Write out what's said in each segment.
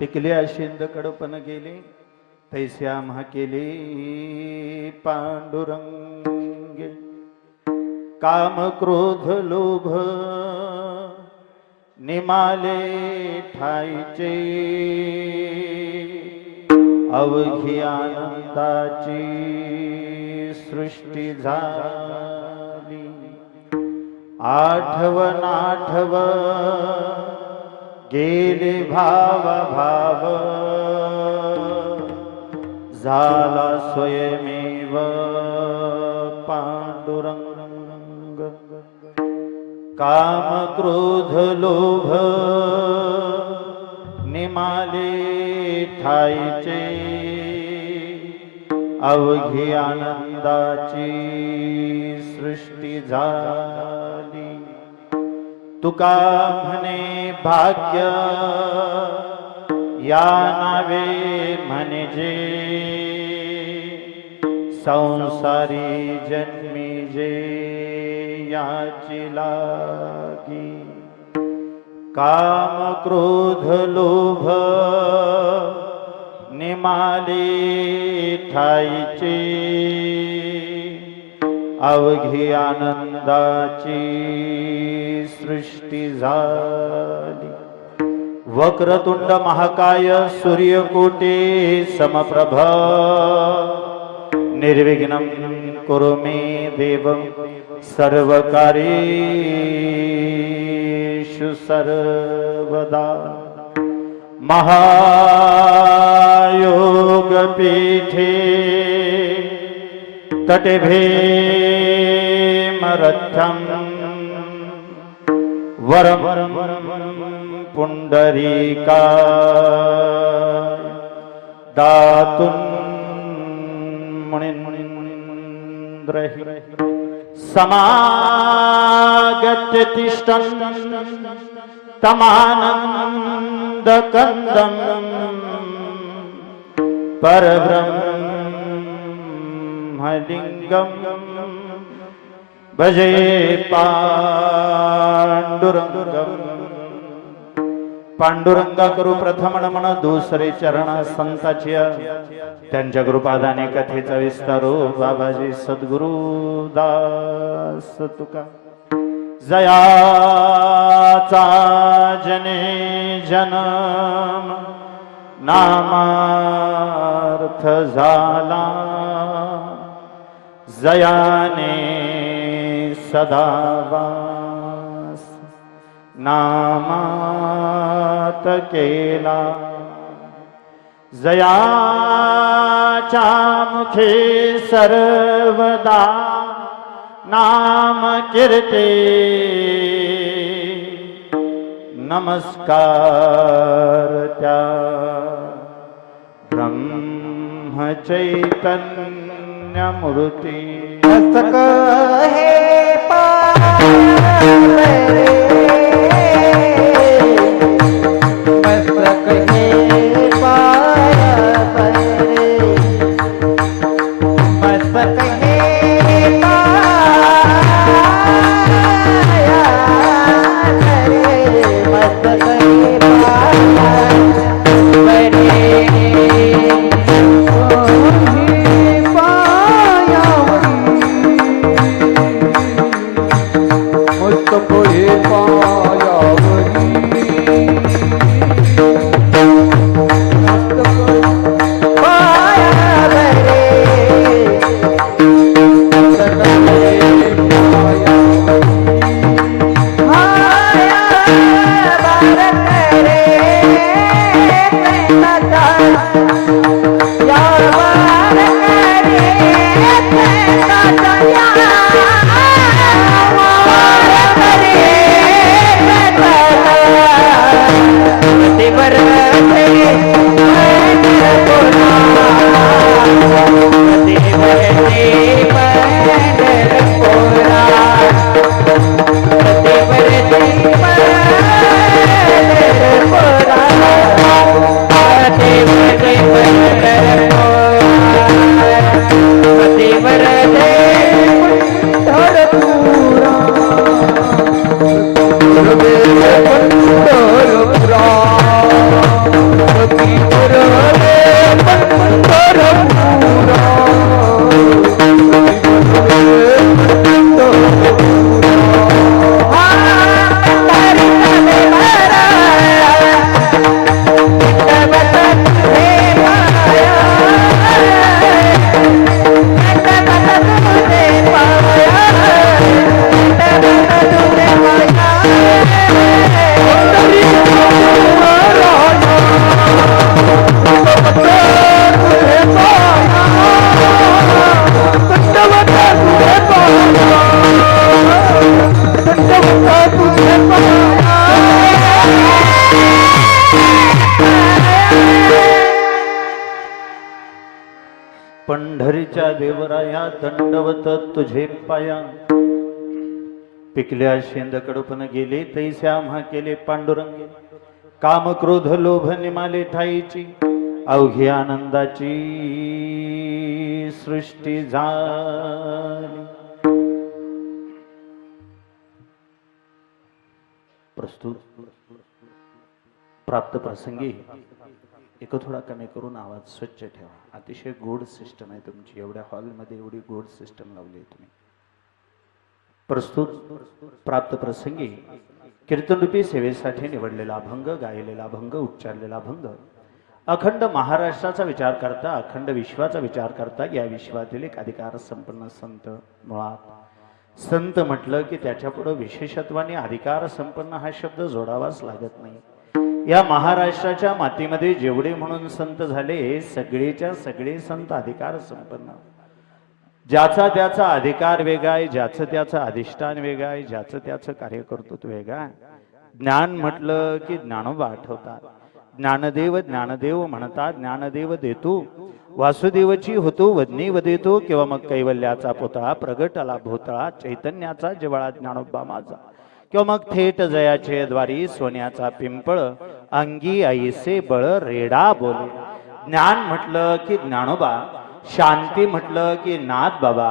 पिकल्या शेंद कडपण गेले तैस्या आम्हा केले पांडुरंगे काम क्रोध लोभ निमाले ठाईचे अवघी आनंदाची सृष्टी झाली आठवण गेले भाव भाव झाला स्वयमेव पांडुरंग काम क्रोध लोभ निमाले ठाईचे अवघी आनंदाची सृष्टी झाली तुका म्हणे भाग्य या नावे म्हणजे संसारी जन्मी जे याची लागी काम क्रोध लोभ निमाले ठाईचे अवघी आनंदाची सृष्टी झाली वक्रतुंड महाकाय सूर्यकोटी समप्रभ निर्विघ्नं कुरु मे देव सर्वकार्येषु सर्वदा महायोगपीठे तटे भीमरथं वरं पुंडरीका दातुं मुनीन्द्रहि समागत्य तिष्ठन् तमानन्दकन्दं परब्रह्मलिङ्गं भजे पांडुरंगम पांडुरंगा करू प्रथम नमन दुसरे चरण संताची त्यांच्या गुरुपादाने कथेचा विस्तारो बाबाजी सद्गुरु दास तुका जयाचा जने जन्म नामार्थ झाला जयाने सदावास नामात केला जयाच्या मुखे सर्वदा नाम कीर्ते नमस्कार त्या ब्रह्म चैतन्य मूर्ती मस्तक हे मस्तक हे मस्तक हे मस्तक हे पंढरीच्या देवराया दंडवत तुझे पाया, पिकल्या शेंदकडपण गेले तैसे आम्हा केले पांडुरंगे, काम क्रोध लोभ निमाले ठाईची, अवघी आनंदाची सृष्टी झाली. प्रस्तुत प्राप्त प्रसंगी एक थोडा कमी करून आवाज स्वच्छ ठेवा. अतिशय गोड सिस्टम आहे तुमची, एवढ्या हॉलमध्ये एवढी गोड सिस्टम लावली आहे तुम्ही. प्रस्तुत प्राप्त प्रसंगी कीर्तनरूपी सेवेसाठी निवडलेला अभंग, गायलेला अभंग, उच्चारलेला अभंग अखंड महाराष्ट्राचा विचार करता, अखंड विश्वाचा विचार करता, या विश्वातील एक अधिकार संपन्न संत. मुळात संत म्हटलं की त्याच्या पुढे विशेषत्वाने अधिकार संपन्न हा शब्द जोडावाच लागत नाही. या महाराष्ट्राच्या मातीमध्ये जेवढे म्हणून संत झाले, सगळेच्या सगळे संत अधिकार संपन्न. ज्याचा त्याचा अधिकार वेगळा आहे, ज्याचं त्याचं अधिष्ठान वेगळं आहे, ज्याचं त्याचं कार्यकर्तृत्व वेगळं आहे. ज्ञान म्हटलं की ज्ञानोबा आठवतात. ज्ञानदेव ज्ञानदेव म्हणतात, ज्ञानदेव देतो वासुदेवची होतो वदनी वदेतो, किंवा मग कैवल्याचा पुतळा प्रगटला भोतळा, चैतन्याचा जिव्हाळा ज्ञानोबा माझा, किंवा मग थेट जयाचे द्वारी सोन्याचा पिंपळ, अंगी ऐसे बळ रेडा बोले. ज्ञान म्हटलं की ज्ञानोबा, शांती म्हटलं की नाथ बाबा,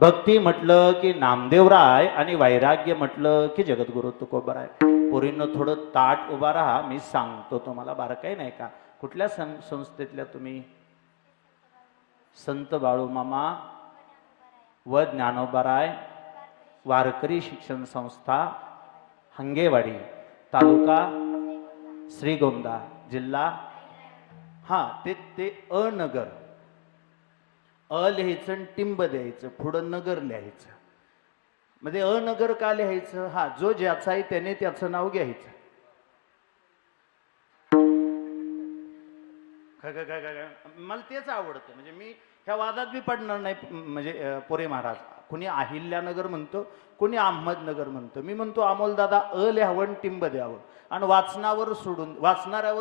भक्ती म्हटलं की नामदेवराय, आणि वैराग्य म्हटलं की जगद्गुरु तुकोबराय. पोरींनो थोडं ताट उभा राहा, मी सांगतो तुम्हाला. बारकाई नाही का? कुठल्या संस्थेतल्या तुम्ही? संत बाळूमामा व ज्ञानोबराय वारकरी शिक्षण संस्था, हंगेवाडी, तालुका श्रीगोंदा, जिल्हा ते अनगर. अ लिहायचं आणि टिंब द्यायचं, पुढं नगर लिहायचं. म्हणजे अनगर का लिहायचं? जो ज्याचा आहे त्याने त्याचं नाव घ्यायचं. मला तेच आवडतं. म्हणजे मी ह्या वादात बी पडणार नाही. म्हणजे पोरे महाराज, कोणी अहिल्यानगर म्हणतो, कोणी अहमदनगर म्हणतो. मी म्हणतो अमोलदादा अ लिहावं आणि टिंब द्यावं, आणि वाचणाऱ्यावर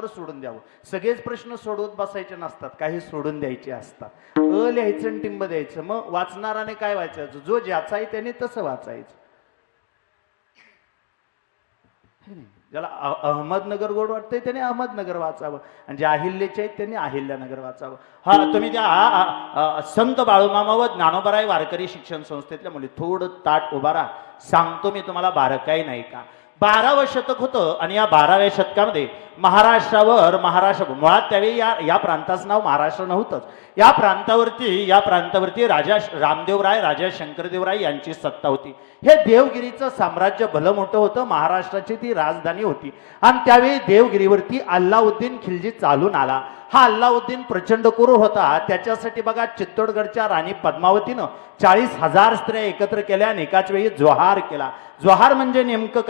सोडून द्यावं. सगळेच प्रश्न सोडवत बसायचे नसतात, काही सोडून द्यायचे असतात. अ लिहायचं आणि टिंब द्यायचं. मग वाचणाराने काय वाचायचं? जो ज्याचा आहे त्याने तसं वाचायचं. ज्याला अहमदनगर गोड वाटतंय त्याने अहमदनगर वाचावं, आणि जे अहिल्याचे आहेत त्यांनी अहिल्यानगर वाचावं. तुम्ही त्या संत बाळूमामा व ज्ञानोबराय वारकरी शिक्षण संस्थेतल्या मुली थोडं ताट उभा राहा. सांगतो मी तुम्हाला, बारकाई नाही का? 12वं शतक होतं, आणि या 12व्या शतकामध्ये महाराष्ट्र मुळात त्यावेळी या प्रांताचं नाव महाराष्ट्र नव्हतंच. या प्रांतावरती राजा रामदेवराय, राजा शंकरदेवराय यांची सत्ता होती. हे देवगिरीचं साम्राज्य भलं मोठं होतं, महाराष्ट्राची ती राजधानी होती. आणि त्यावेळी देवगिरीवरती अल्लाउद्दीन खिलजी चालून आला. हा अल्लाउद्दीन प्रचंड क्रूर होता. त्याच्यासाठी बघा, चित्तोडगडच्या राणी पद्मावतीनं 40,000 स्त्रिया एकत्र केल्या आणि एकाच वेळी जोहार केला. जोहार म्हणजे नेमकं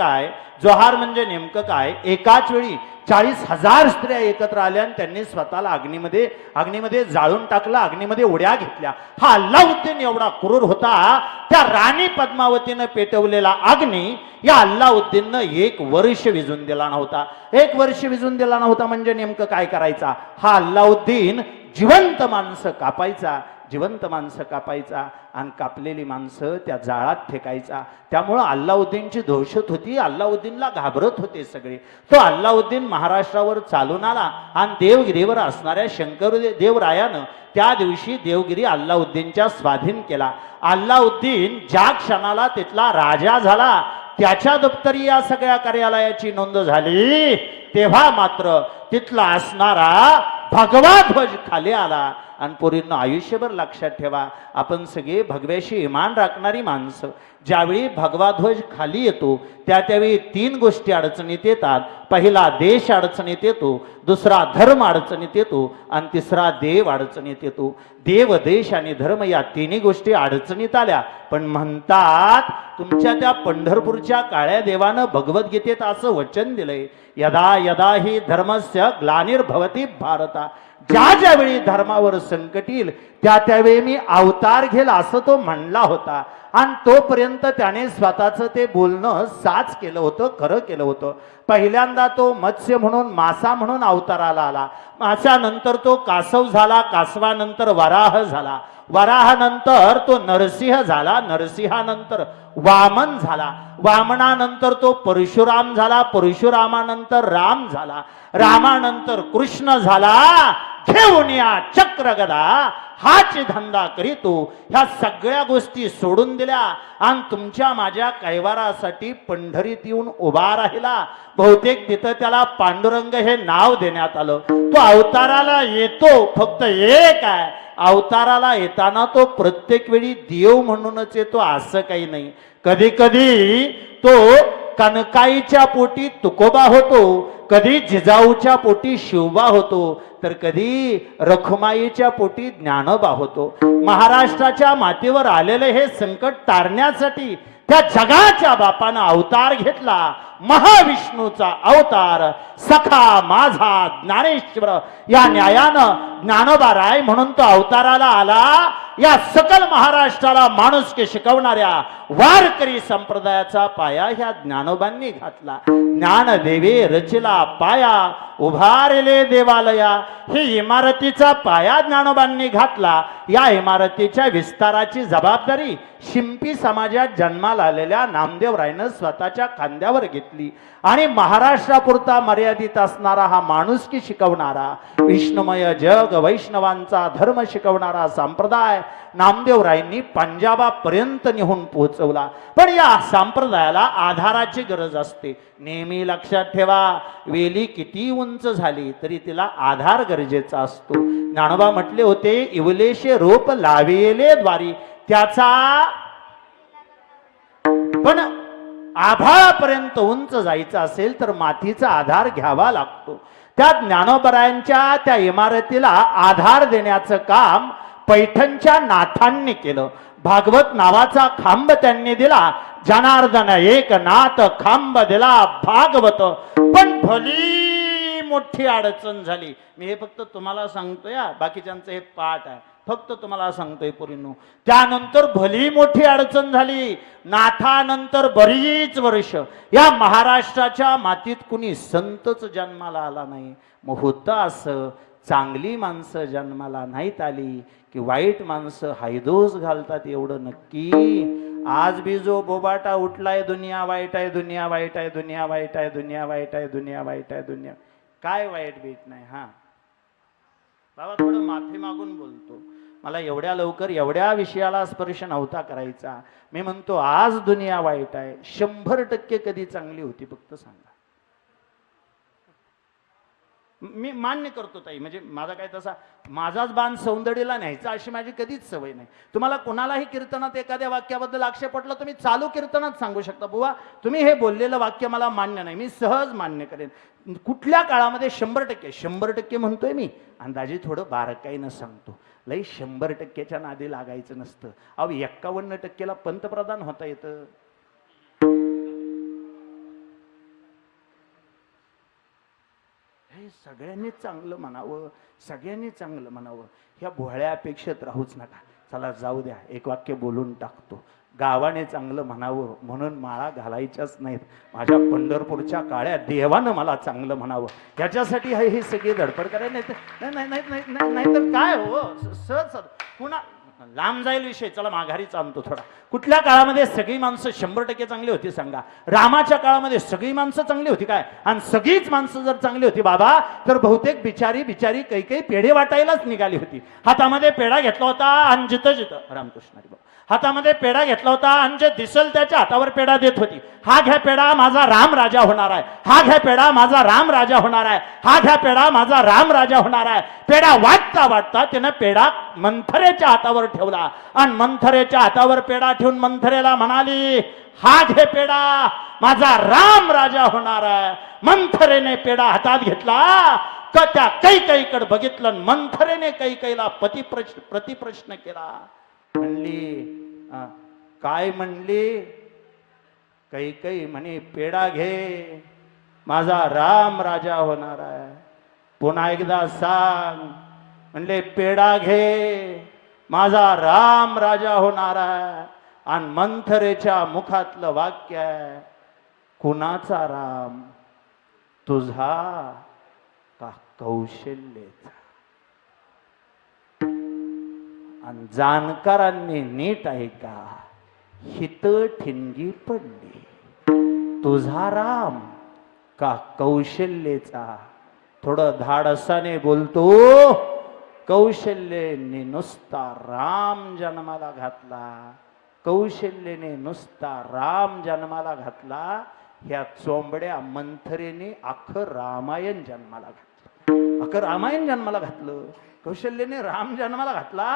काय? एकाच वेळी 40,000 स्त्रिया एकत्र आल्या आणि त्यांनी स्वतःला अग्नीमध्ये जाळून टाकलं, अग्नीमध्ये उड्या घेतल्या. हा अल्लाउद्दीन एवढा क्रूर होता. त्या राणी पद्मावतीनं पेटवलेला अग्नी या अल्लाउद्दीननं 1 वर्ष विझून दिला नव्हता. 1 वर्ष विझून दिला नव्हता म्हणजे नेमकं काय करायचा? हा अल्लाउद्दीन जिवंत माणसं कापायचा आणि कापलेली माणसं त्या जाळात फेकायचा. त्यामुळं अल्लाउद्दीनची दहशत होती. अल्लाउद्दीनला घाबरत होते सगळे. तो अल्लाउद्दीन महाराष्ट्रावर चालून आला आणि देवगिरीवर असणाऱ्या शंकरदेवरायानं त्या दिवशी देवगिरी अल्लाउद्दीनच्या स्वाधीन केला. अल्लाउद्दीन ज्या क्षणाला तिथला राजा झाला, त्याच्या दप्तरी या सगळ्या कार्यालयाची नोंद झाली, तेव्हा मात्र तिथला असणारा भगवा ध्वज खाली आला. आणि पोरींनो आयुष्यभर लक्षात ठेवा, आपण सगळे भगव्याशी इमान राखणारी माणसं. ज्यावेळी भगवा ध्वज खाली येतो त्यावेळी 3 गोष्टी अडचणीत येतात. पहिला देश अडचणीत येतो, दुसरा धर्म अडचणीत येतो, आणि तिसरा देव अडचणीत येतो. देव, देश आणि धर्म या 3 गोष्टी अडचणीत आल्या. पण म्हणतात तुमच्या त्या पंढरपूरच्या काळ्या देवानं भगवद्गीतेत असं वचन दिलंय, यदा यदा हि धर्मस्य ग्लानिर्भवति भारता. ज्यावेळी धर्मावर संकट येईल त्यावेळी मी अवतार घेल असं तो म्हणला होता. आणि तोपर्यंत त्याने स्वतःचं ते बोलणं साच केलं होतं, खरं केलं होतं. पहिल्यांदा तो मत्स्य म्हणून, मासा म्हणून अवताराला आला. माशानंतर तो कासव झाला, कासवानंतर वराह झाला, वराहानंतर तो नरसिंह झाला, नरसिंहानंतर वामन झाला, वामनानंतर तो परशुराम झाला, परशुरामानंतर राम झाला, रामानंतर कृष्ण झाला. घेऊन या चक्र गदा हाच धंदा करीतो. ह्या सगळ्या गोष्टी सोडून दिल्या आणि तुमच्या माझ्या कैवारासाठी पंढरीत येऊन उभा राहिला. बहुतेक तिथं त्याला पांडुरंग हे नाव देण्यात आलं. तो अवताराला येतो फक्त एक आहे, अवताराला येताना तो प्रत्येक वेळी देव म्हणूनच येतो असं काही नाही. कधी कधी तो कनकाईच्या पोटी तुकोबा होतो, कधी जिजाऊच्या पोटी शिवबा होतो, तर कधी रखुमाईच्या पोटी ज्ञानोबा होतो. महाराष्ट्राच्या मातीवर आलेले हे संकट तारण्यासाठी त्या जगाच्या बापानं अवतार घेतला. महाविष्णूचा अवतार, सखा माझा ज्ञानेश्वर या न्यायानं ज्ञानोबा राय म्हणून तो अवताराला आला. या सकल महाराष्ट्राला माणुसकी शिकवणाऱ्या वारकरी संप्रदायाचा पाया ह्या ज्ञानोबांनी घातला. ज्ञानदेवे रचिला पाया, उभारले देवालया. ही इमारतीचा पाया ज्ञानोबांनी घातला. या इमारतीच्या विस्ताराची जबाबदारी शिंपी समाजात जन्माला आलेल्या नामदेवरायनं स्वतःच्या खांद्यावर घेतली आणि महाराष्ट्रापुरता मर्यादित असणारा हा माणुसकी शिकवणारा, विष्णुमय जग वैष्णवांचा धर्म शिकवणारा संप्रदाय नामदेवरायांनी पंजाबापर्यंत नेऊन पोहोचवला. पण या संप्रदायाला आधाराची गरज असते. नेहमी लक्षात ठेवा, वेली किती उंच झाली तरी तिला आधार गरजेचा असतो. ज्ञानोबा म्हटले होते, इवलेशे रोप लावेले द्वारी. त्याचा पण आभाळापर्यंत उंच जायचं असेल तर मातीचा आधार घ्यावा लागतो. त्या ज्ञानोबरायांच्या त्या इमारतीला आधार देण्याचं काम पैठणच्या नाथांनी केलं. भागवत नावाचा खांब त्यांनी दिला. जनार्दन एक नाथ खांब दिला भागवत. पण भली मोठी अडचण झाली. मी हे फक्त तुम्हाला सांगतोय, बाकीच्यांचं हे पाठ आहे, फक्त तुम्हाला सांगतोय पोरींनो. त्यानंतर भली मोठी अडचण झाली. नाथानंतर बरीच वर्ष या महाराष्ट्राच्या मातीत कुणी संतच जन्माला आला नाही. मग होतं असं, चांगली माणसं जन्माला नाहीत आली की वाईट माणसं हायदोस घालतात. एवढं नक्की. आज बी जो बोबाटा उठलाय, दुनिया वाईट आहे, दुनिया वाईट आहे, दुनिया वाईट आहे, दुनिया वाईट आहे, दुनिया वाईट आहे, दुनिया काय वाईट बीट नाही. हा बाबा, थोडं माफी मागून बोलतो. मला एवढ्या लवकर एवढ्या विषयाला स्पर्श नव्हता करायचा. मी म्हणतो आज दुनिया वाईट आहे. 100% कधी चांगली होती फक्त सांगा. मी मान्य करतो ताई, म्हणजे माझा काय तसा माझाच बाण सौंदर्याला न्यायचा अशी माझी कधीच सवय नाही. तुम्हाला कोणालाही कीर्तनात एखाद्या वाक्याबद्दल आक्षेप पटला, तुम्ही चालू कीर्तनात सांगू शकता, बुवा तुम्ही हे बोललेलं वाक्य मला मान्य नाही. मी सहज मान्य करेन. कुठल्या काळामध्ये 100% म्हणतोय मी, अंदाजे थोडं बारकाईनं सांगतो. लई 100%च्या नादी लागायचं नसतं. अहो 51%ला पंतप्रधान होता येतं. हे सगळ्यांनी चांगलं म्हणावं, सगळ्यांनी चांगलं म्हणावं. ह्या भोळ्या अपेक्षेत राहूच नका. चला जाऊ द्या, एक वाक्य बोलून टाकतो. गावाने चांगलं म्हणावं म्हणून माळा घालायच्याच नाहीत. माझ्या पंढरपूरच्या काळ्या देवानं मला चांगलं म्हणावं ह्याच्यासाठी ही सगळी धडपड करायला नाही तर काय हो. सहज पुन्हा लांब जाईल विषय. चला माघारीच आणतो थोडा. कुठल्या काळामध्ये सगळी माणसं 100% चांगली होती सांगा? रामाच्या काळामध्ये सगळी माणसं चांगली होती काय? आणि सगळीच माणसं जर चांगली होती बाबा, तर बहुतेक बिचारी काही पेढे वाटायलाच निघाली होती. हातामध्ये पेढा घेतला होता आणि जिथं रामकृष्ण हरी बाबा हातामध्ये पेढा घेतला होता आणि जे दिसल त्याच्या हातावर पेढा देत होती. हा घ्या पेढा, माझा राम राजा होणार आहे. हा घ्या पेढा, माझा राम राजा होणार आहे. हा घ्या पेढा, माझा राम राजा होणार आहे. पेढा वाटता वाटता त्यानं पेढा मंथरेच्या हातावर ठेवला आणि मंथरेच्या हातावर पेढा ठेवून मंथरेला म्हणाली, हा घे पेढा, माझा राम राजा होणार आहे. मंथरेने पेढा हातात घेतला का त्या कैकेयीकडे बघितलं. मंथरेने कैकेयीला प्रतिप्रश्न केला. म्हणली काय म्हणली? कैकेयी म्हणे पेढा घे, माझा राम राजा होणार आहे. पुन्हा एकदा सांग. म्हणले पेढा घे, माझा राम राजा होणार आहे. आणि मंथरेच्या मुखातलं वाक्य आहे, कुणाचा राम, तुझा का कौशल्याचा? आणि जाणकारांनी नीट ऐका, हित ठिणगी पडली, तुझा राम का कौशल्याचा? थोडं धाडसाने बोलतो, कौशल्याने नुसता राम जन्माला घातला, कौशल्याने नुसता राम जन्माला घातला. ह्या चोंबड्या मंथरेने अख्खं रामायण जन्माला घातलं, अख्खं रामायण जन्माला घातलं. कौशल्याने राम जन्माला घातला.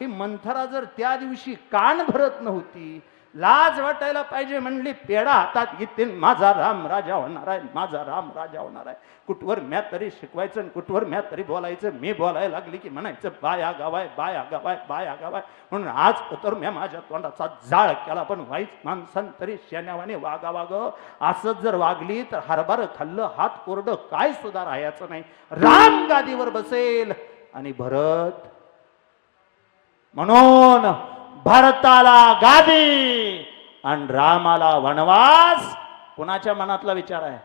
ही मंथरा जर त्या दिवशी कान भरत नव्हती, लाज वाटायला पाहिजे म्हणली, पेढा हातात घेतील, माझा राम राजा होणार आहे, माझा राम राजा होणार आहे. कुठवर म्या तरी शिकवायचं आणि कुठवर म्या तरी बोलायचं. मी बोलायला लागली की म्हणायचं बाया गावाय, बाया गावाय, बाया गावाय. म्हणून आज तर म्या माझ्या तोंडाचा जाळ केला, पण वाईट माणसां तरी शेण्यावाने वागा वाग. असंच जर वागली तर हरभर खाल्लं हात कोरडं काय सुद्धा राहायचं नाही. राम गादीवर बसेल आणि भरत, म्हणून भरताला गादी आणि रामाला वनवास. कुणाच्या मनातला विचार आहे?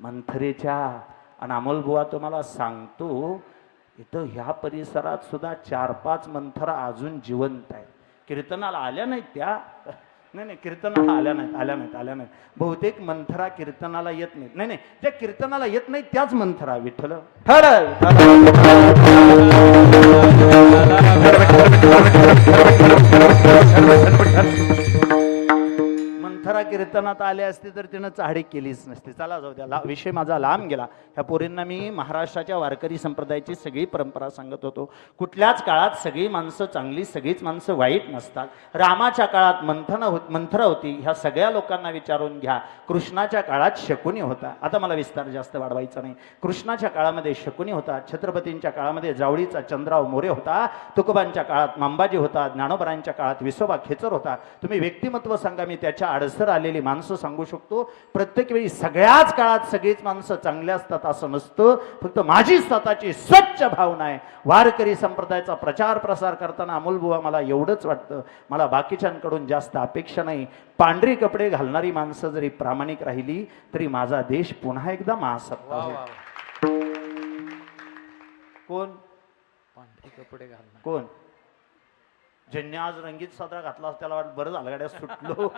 मंथरेच्या. आणि अमोल बुवा तुम्हाला सांगतो, इथं ह्या परिसरात सुद्धा 4-5 मंथरा अजून जिवंत आहेत. कीर्तनाला आल्या नाहीत त्या, नाही कीर्तनाला आल्या नाहीत. बहुतेक मंथरा कीर्तनाला येत नाहीत. नाही ज्या कीर्तनाला येत नाहीत त्याच मंथरा. विठ्ठल मंथरा कीर्तनात आले असते तर तिनं चाहडी केलीच नसती. चला जाऊ द्या, विषय माझा लांब गेला. ह्या पोरींना मी महाराष्ट्राच्या वारकरी संप्रदायाची सगळी परंपरा सांगत होतो. कुठल्याच काळात सगळी माणसं चांगली, सगळीच माणसं वाईट नसतात. रामाच्या काळात मंथरा होती, ह्या सगळ्या लोकांना विचारून घ्या. कृष्णाच्या काळात शकुनी होता. आता मला विस्तार जास्त वाढवायचा नाही. कृष्णाच्या काळामध्ये शकुनी होता. छत्रपतींच्या काळामध्ये जावळीचा चंद्राव मोरे होता. तुकोबांच्या काळात मांबाजी होता. ज्ञानोबरांच्या काळात विसोबा खेचर होता. तुम्ही व्यक्तिमत्व सांगा, मी त्याच्या आडसर आलेली माणसं सांगू शकतो. प्रत्येक वेळी सगळ्याच काळात सगळीच माणसं चांगली असतात असं नसतं. फक्त माझी स्वतःची स्वच्छ भावना आहे. वारकरी संप्रदायाचा प्रचार प्रसार करताना अमोल बुवा मला एवढंच वाटतं, मला बाकीच्यांकडून जास्त अपेक्षा नाही. पांढरी कपडे घालणारी माणसं जरी प्रामाणिक राहिली तरी माझा देश पुन्हा एकदा महासत्ता होईल. कोण पांढरी कपडे घालणार? कोण? ज्यांनी आज रंगीत साजरा घातला त्याला वाटत बरं झालं गाड्या सुटलो.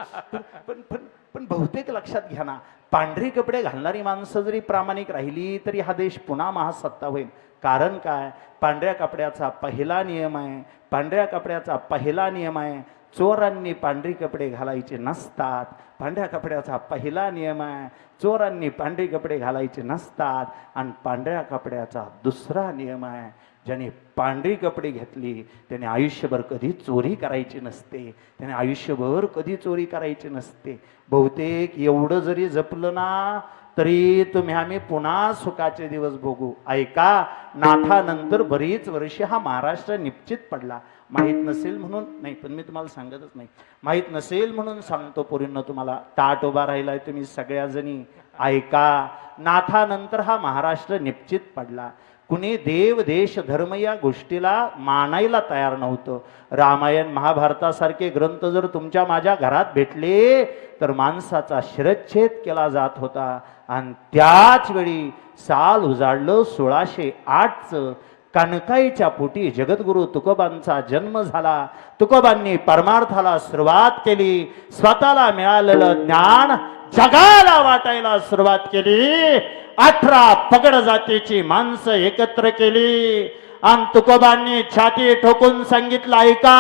पण बहुतेक लक्षात घ्या ना, पांढरी कपडे घालणारी माणसं जरी प्रामाणिक राहिली तरी हा देश पुन्हा महासत्ता होईल. कारण काय? पांढऱ्या कपड्याचा पहिला नियम आहे, पांढऱ्या कपड्याचा पहिला नियम आहे, चोरांनी पांढरी कपडे घालायचे नसतात. पांढऱ्या कपड्याचा पहिला नियम आहे, चोरांनी पांढरी कपडे घालायचे नसतात. आणि पांढऱ्या कपड्याचा दुसरा नियम आहे, ज्याने पांढरी कपडे घेतली त्याने आयुष्यभर कधी चोरी करायची नसते. त्याने आयुष्यभर कधी चोरी करायची नसते. बहुतेक एवढं जरी जपलं ना तरी तुम्ही आम्ही पुन्हा सुखाचे दिवस भोगू. ऐका, नाथानंतर बरीच वर्षे हा महाराष्ट्र निश्चित पडला. माहीत नसेल म्हणून नाही, पण मी तुम्हाला सांगतच नाही. माहीत नसेल म्हणून सांगतो पोरींनो, तुम्हाला ताट उभा राहिलाय तुम्ही सगळ्या जणी. ऐका, नाथानंतर हा महाराष्ट्र निश्चित पडला. कुणी देव देश धर्म या गोष्टीला मानायला तयार नव्हतं. रामायण महाभारतासारखे ग्रंथ जर तुमच्या माझ्या घरात भेटले तर माणसाचा शिरच्छेद केला जात होता. आणि त्याच वेळी साल उजाडलं 1608चं. कणकाईच्या पोटी जगद्गुरु तुकोबांचा जन्म झाला. तुकोबांनी परमार्थाला सुरुवात केली. स्वतःला मिळालेलं ज्ञान जगाला वाटायला सुरुवात केली. 18 पगड जातीची माणसं एकत्र केली आणि तुकोबांनी छाती ठोकून सांगितलं, ऐका,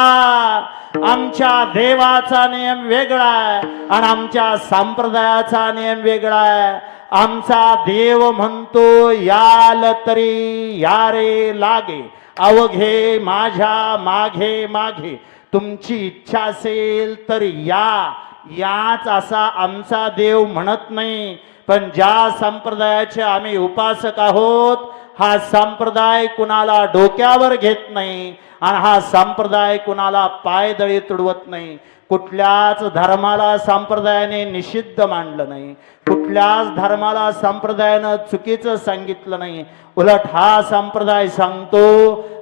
आमच्या देवाचा नियम वेगळा आहे आणि आमच्या संप्रदायाचा नियम वेगळा आहे. आमचा देव म्हणतो याल तरी या रे लागे, अवघे माझ्या मागे मागे, तुमची इच्छा असेल तर या. याच असा आमचा देव म्हणत नाही. पण ज्या संप्रदायाचे आम्ही उपासक आहोत, हा संप्रदाय कुणाला डोक्यावर घेत नाही आणि हा संप्रदाय कुणाला पायदळी तुडवत नाही. कुठल्याच धर्माला संप्रदायाने निषिद्ध मानलं नाही, कुठल्याच धर्माला संप्रदायानं चुकीचं सांगितलं नाही. उलट हा संप्रदाय सांगतो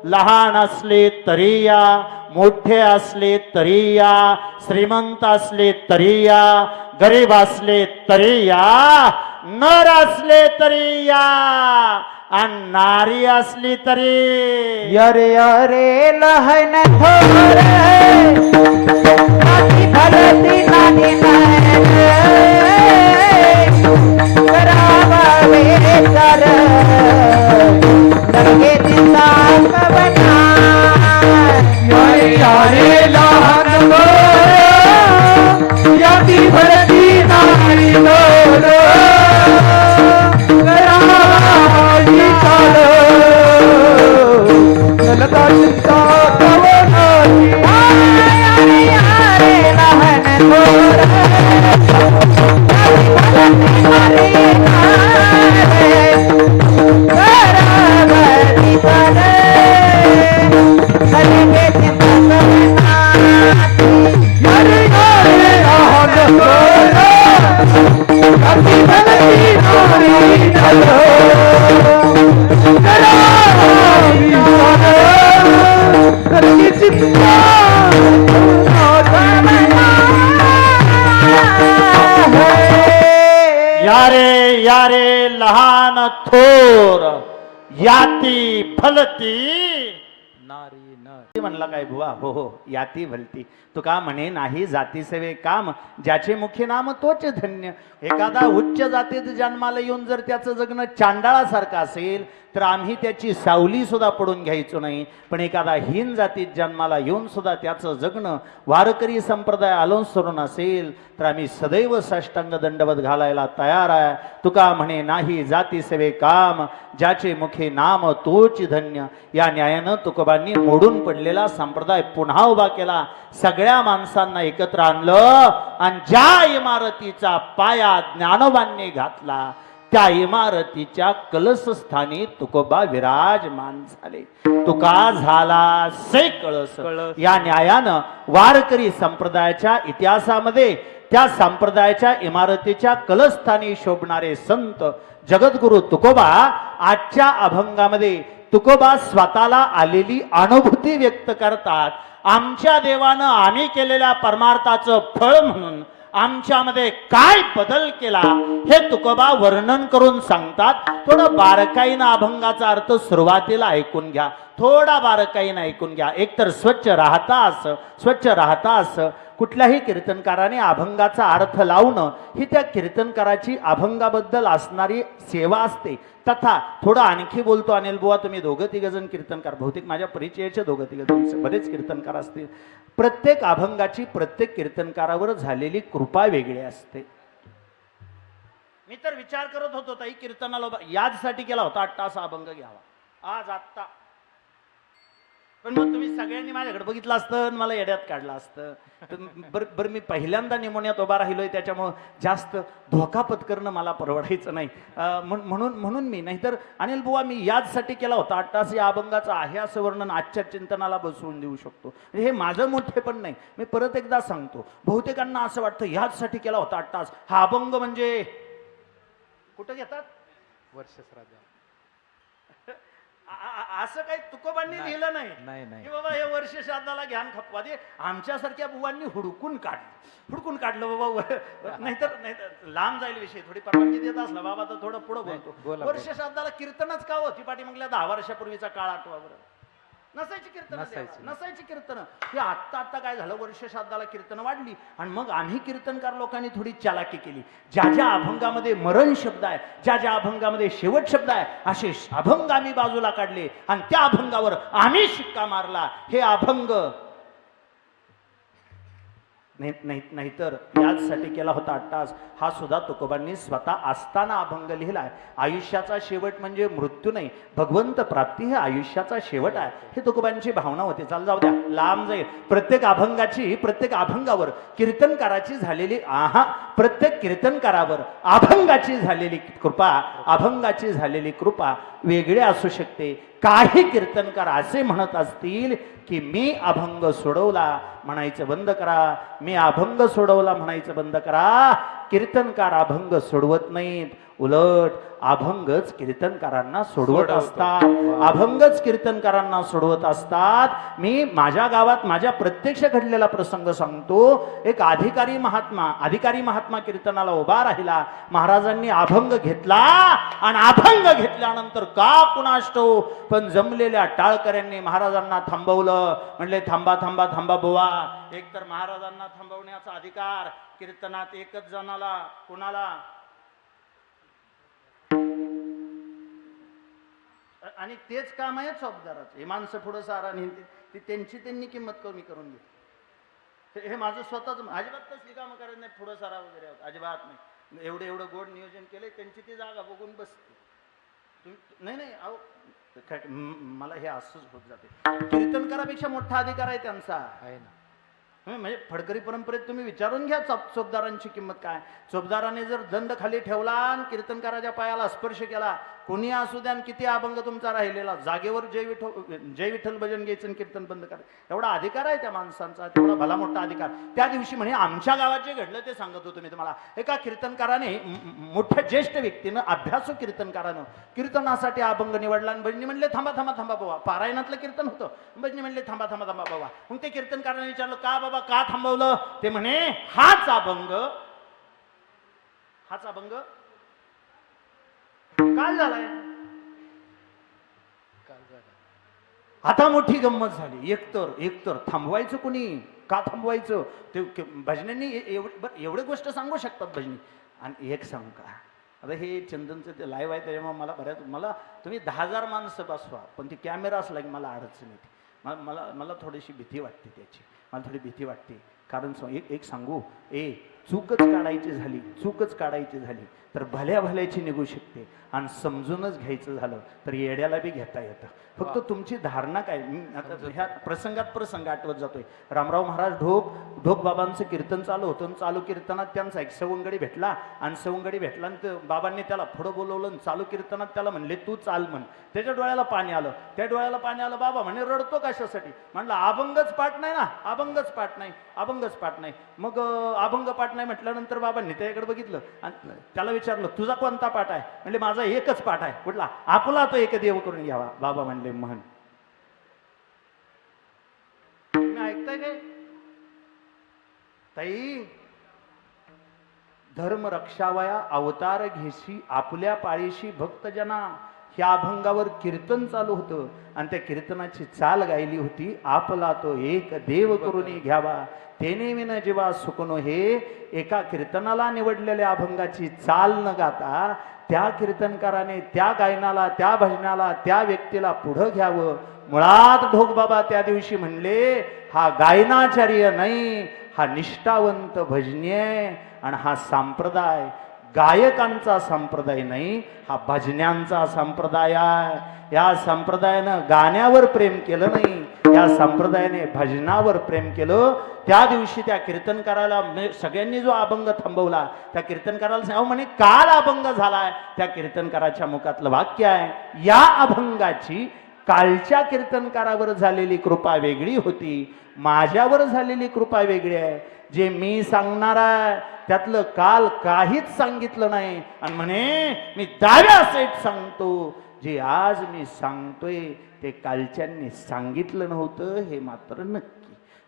लहान असले तरी या, मोठे असले तरी या, श्रीमंत असले तरी या, गरीब असले तरी या, नर असले तरी या, आणि नारी असली तरी यरे यरे लहन थोर नाती भलती नानी नैन करावे कर नरके दिसा कवना यरे यरे लहन थोर नाती भलती नानी नैन यारे यारे लहान थोर याती फलती नारी नर म्हणला काय बुवा? हो हो, याती भलती. तुका म्हणे नाही जाती सेवे काम, ज्याचे मुखी नाम तोच धन्य. एखादा उच्च जातीत जन्माला येऊन जर त्याचं जगणं चांडाळासारखं असेल तर आम्ही त्याची सावली सुद्धा पडून घ्यायचो नाही. पण एखादा हीन जातीत जन्माला येऊन सुद्धा त्याचं जगणं वारकरी संप्रदाय अनुसरून असेल तर आम्ही सदैव साष्टांग दंडवत घालायला तयार आहे. तुका म्हणे नाही जाती सेवे काम, ज्याचे मुखे नाम तोच धन्य. या न्यायानं तुकोबांनी मोडून पडलेला संप्रदाय पुन्हा उभा केला, सगळ्या माणसांना एकत्र आणलं आणि ज्या इमारतीचा पाया ज्ञानोबांनी घातला त्या इमारतीच्या कलशस्थानी तुकोबा विराजमान झाले. तुका झाला से कळस. या न्यायानं वारकरी संप्रदायाच्या इतिहासामध्ये त्या संप्रदायाच्या इमारतीच्या कलस्थानी शोभणारे संत जगद्गुरु तुकोबा आजच्या अभंगामध्ये तुकोबा स्वतःला आलेली अनुभूती व्यक्त करतात. आमच्या देवानं आम्ही केलेल्या परमार्थाचं फळ म्हणून आमच्यामध्ये काय बदल केला हे तुकोबा वर्णन करून सांगतात. थोडं बारकाईनं अभंगाचा अर्थ सुरुवातीला ऐकून घ्या, थोडा बारकाईनं ऐकून घ्या. एकतर स्वच्छ राहता असं कुठल्याही कीर्तनकाराने अभंगाचा अर्थ लावणं ही त्या कीर्तनकाराची अभंगाबद्दल असणारी सेवा असते. तथा थोडं आणखी बोलतो अनिल बुवा, तुम्ही दोघं तिघ जण कीर्तनकार, बहुतेक माझ्या परिचयाचे दोघं तिघ जण बरेच कीर्तनकार असतील. प्रत्येक अभंगाची प्रत्येक कीर्तनकारावर झालेली कृपा वेगळी असते. मी तर विचार करत होतो ताई कीर्तनाला याचसाठी केला होता 8 तास अभंग घ्यावा आज आत्ता, पण मग तुम्ही सगळ्यांनी माझ्याकडे बघितलं असतं आणि मला येड्यात काढलं असतं. बरं मी पहिल्यांदा निमोनियात उभा राहिलोय त्याच्यामुळं जास्त धोका पत्करणं मला परवडायचं नाही. म्हणून मी नाहीतर अनिल बुवा मी याचसाठी केला होता 8 तास या अभंगाचं आहे असं वर्णन आजच्या चिंतनाला बसवून देऊ शकतो. हे माझं मोठे पण नाही. मी परत एकदा सांगतो, बहुतेकांना असं वाटतं याचसाठी केला होता 8 तास. हा अभंग म्हणजे कुठं घेतात वर्ष श्राद्ध असं काही तुकोबांनी लिहिलं नाही की बाबा हे वर्ष श्राद्धाला घ्यान खपवा दे. आमच्यासारख्या बुवांनी हुडकून काढलं बाबा. नाहीतर लांब जाईल विषय. थोडी परवानगी देत असला बाबा तर थोडं पुढं बोलतो. वर्ष श्राद्धाला कीर्तनच का होती पाठीमागल्या 10 वर्षापूर्वीचा काळ आठवा बरं. नसायची कीर्तन. हे आत्ता काय झालं, वर्ष श्राद्धाला कीर्तन वाढली आणि मग आम्ही कीर्तनकार लोकांनी थोडी चालाकी केली. ज्या अभंगामध्ये मरण शब्द आहे, ज्या अभंगामध्ये शेवट शब्द आहे, असे अभंग आम्ही बाजूला काढले आणि त्या अभंगावर आम्ही शिक्का मारला. हे अभंग नाहीतर याचसाठी केला होता 8 तास. हा सुद्धा तुकोबांनी स्वतः असताना अभंग लिहिलाय. आयुष्याचा शेवट म्हणजे मृत्यू नाही, भगवंत प्राप्ती हे आयुष्याचा शेवट आहे, हे तुकोबांची भावना होती. चाल जाऊ द्या, लांब जाईल. प्रत्येक अभंगावर कीर्तनकाराची झालेली प्रत्येक कीर्तनकारावर अभंगाची झालेली कृपा वेगळी असू शकते. काही कीर्तनकार असे म्हणत असतील की मी अभंग सोडवला म्हणायचं बंद करा, मी अभंग सोडवला म्हणायचं बंद करा. कीर्तनकार अभंग सोडवत नाहीत, उलट अभंगच कीर्तनकारांना सोडवत असतात. अभंगच कीर्तनकारांना सोडवत असतात. मी माझ्या गावात माझ्या प्रत्यक्ष घडलेला प्रसंग सांगतो. एक अधिकारी महात्मा कीर्तनाला उभा राहिला. महाराजांनी अभंग घेतला आणि अभंग घेतल्यानंतर का कुणाष्टो पण जमलेल्या टाळकऱ्यांनी महाराजांना थांबवलं. म्हणले थांबा थांबा थांबा बुवा. एकतर महाराजांना थांबवण्याचा अधिकार कीर्तनात एकच जणाला, कुणाला? आणि तेच काम आहे चौकदाराचं. हे माणसं पुढं सारा ती त्यांनी किंमत कमी करून घेतली. हे माझं स्वतःच अजिबात तसली कामं करत नाही, पुढं सारा वगैरे अजिबात नाही. एवढं गोड नियोजन केलंय, त्यांची ती जागा बघून बसते. नाही अहो मला हे असंच होत जाते. कीर्तनकारापेक्षा मोठा अधिकार आहे त्यांचा, आहे ना. म्हणजे फडकरी परंपरेत तुम्ही विचारून घ्या चोपदारांची किंमत काय. चोपदाराने जर दंड खाली ठेवला आणि कीर्तनकाराच्या पायाला स्पर्श केला, कोणी असू द्या किती अभंग तुमचा राहिलेला, जागेवर जय विठ्ठल भजन घ्यायचं आणि कीर्तन बंद करायचं, एवढा अधिकार आहे त्या माणसांचा, तेवढा भला मोठा अधिकार. त्या दिवशी म्हणे आमच्या गावात जे घडलं ते सांगत होतो मी तुम्हाला. एका कीर्तनकाराने, मोठ्या ज्येष्ठ व्यक्तीनं, अभ्यासू कीर्तनकारानं कीर्तनासाठी अभंग निवडला आणि भजनी म्हणले थांबा थांबा थांबा बाबा. पारायणातलं कीर्तन होतं. भजनी म्हणले थांबा थांबा थांबा बाबा. मग ते कीर्तनकाराने विचारलं का बाबा का थांबवलं. ते म्हणे हाच अभंग काल झालाय. आता मोठी गंमत झाली. एकतर थांबवायचं कोणी, का थांबवायचं. ते भजनांनी एवढी गोष्ट सांगू शकतात भजनी. आणि एक सांगू का, आता हे चंदनचं ते लाईव्ह आहे त्याच्यामुळे मला तुम्ही 10,000 माणसं बसवा, पण ती कॅमेरा असला की मला अडचण येते. मला थोडीशी भीती वाटते त्याची, मला थोडी भीती वाटते. कारण एक सांगू, चूकच काढायची झाली तर भल्या भल्याची निघू शकते, आणि समजूनच घ्यायचं झालं तर येड्याला बी घेता येतं. फक्त तुमची धारणा काय. आता ह्या प्रसंग आठवत जातोय. रामराव महाराज ढोक बाबांचं कीर्तन चालू होतं. चालू कीर्तनात त्यांचा एक सवंगडी भेटला, आणि सवंगडी भेटला आणि बाबांनी त्याला पुढं बोलवलं. चालू कीर्तनात त्याला म्हणले तू चाल म्हण. त्याच्या डोळ्याला पाणी आलं. बाबा म्हणे रडतो कशासाठी. म्हणलं अभंगच पाठ नाही ना, अभंगच पाठ नाही. मग अभंग पाठ नाही म्हटल्यानंतर बाबांनी त्याच्याकडे बघितलं आणि त्याला विचारलं तुझा कोणता पाठ आहे. म्हणजे माझा एकच पाठ आहे. कुठला. आपला तो एक देव करून घ्यावा. बाबा म्हणले म्हण. तुम्ही ऐकताय काय ताई. धर्म रक्षावया अवतार घेशी आपल्या पाळीशी भक्तजना. ह्या अभंगावर कीर्तन चालू होतं आणि त्या कीर्तनाची चाल गायली होती. आपला तो एक देव करून घ्यावा तेने विन जीवा सुकनो. हे एका कीर्तनाला निवडलेल्या अभंगाची चाल न गाता त्या कीर्तनकाराने त्या गायनाला, त्या भजनाला, त्या व्यक्तीला पुढं घ्यावं. मुळात ढोकबाबा त्या दिवशी म्हणले हा गायनाचार्य नाही, हा निष्ठावंत भजनी आहे. आणि हा संप्रदाय गायकांचा संप्रदाय नाही, हा भजन्यांचा संप्रदाय आहे. या संप्रदायानं गाण्यावर प्रेम केलं नाही, या संप्रदायाने भजनावर प्रेम केलं. त्या दिवशी त्या कीर्तनकाराला सगळ्यांनी जो अभंग थांबवला त्या कीर्तनकाराला सांग म्हणे काल अभंग झालाय. त्या कीर्तनकाराच्या मुखातलं वाक्य आहे या अभंगाची कालच्या कीर्तनकारावर झालेली कृपा वेगळी होती, माझ्यावर झालेली कृपा वेगळी आहे. जे मी सांगणार आहे त्यातलं काल काहीच सांगितलं नाही. आणि म्हणे मी दाव्यासहित सांगतो जे आज मी सांगतोय ते कालच्यांनी सांगितलं नव्हतं हे मात्र नक्की.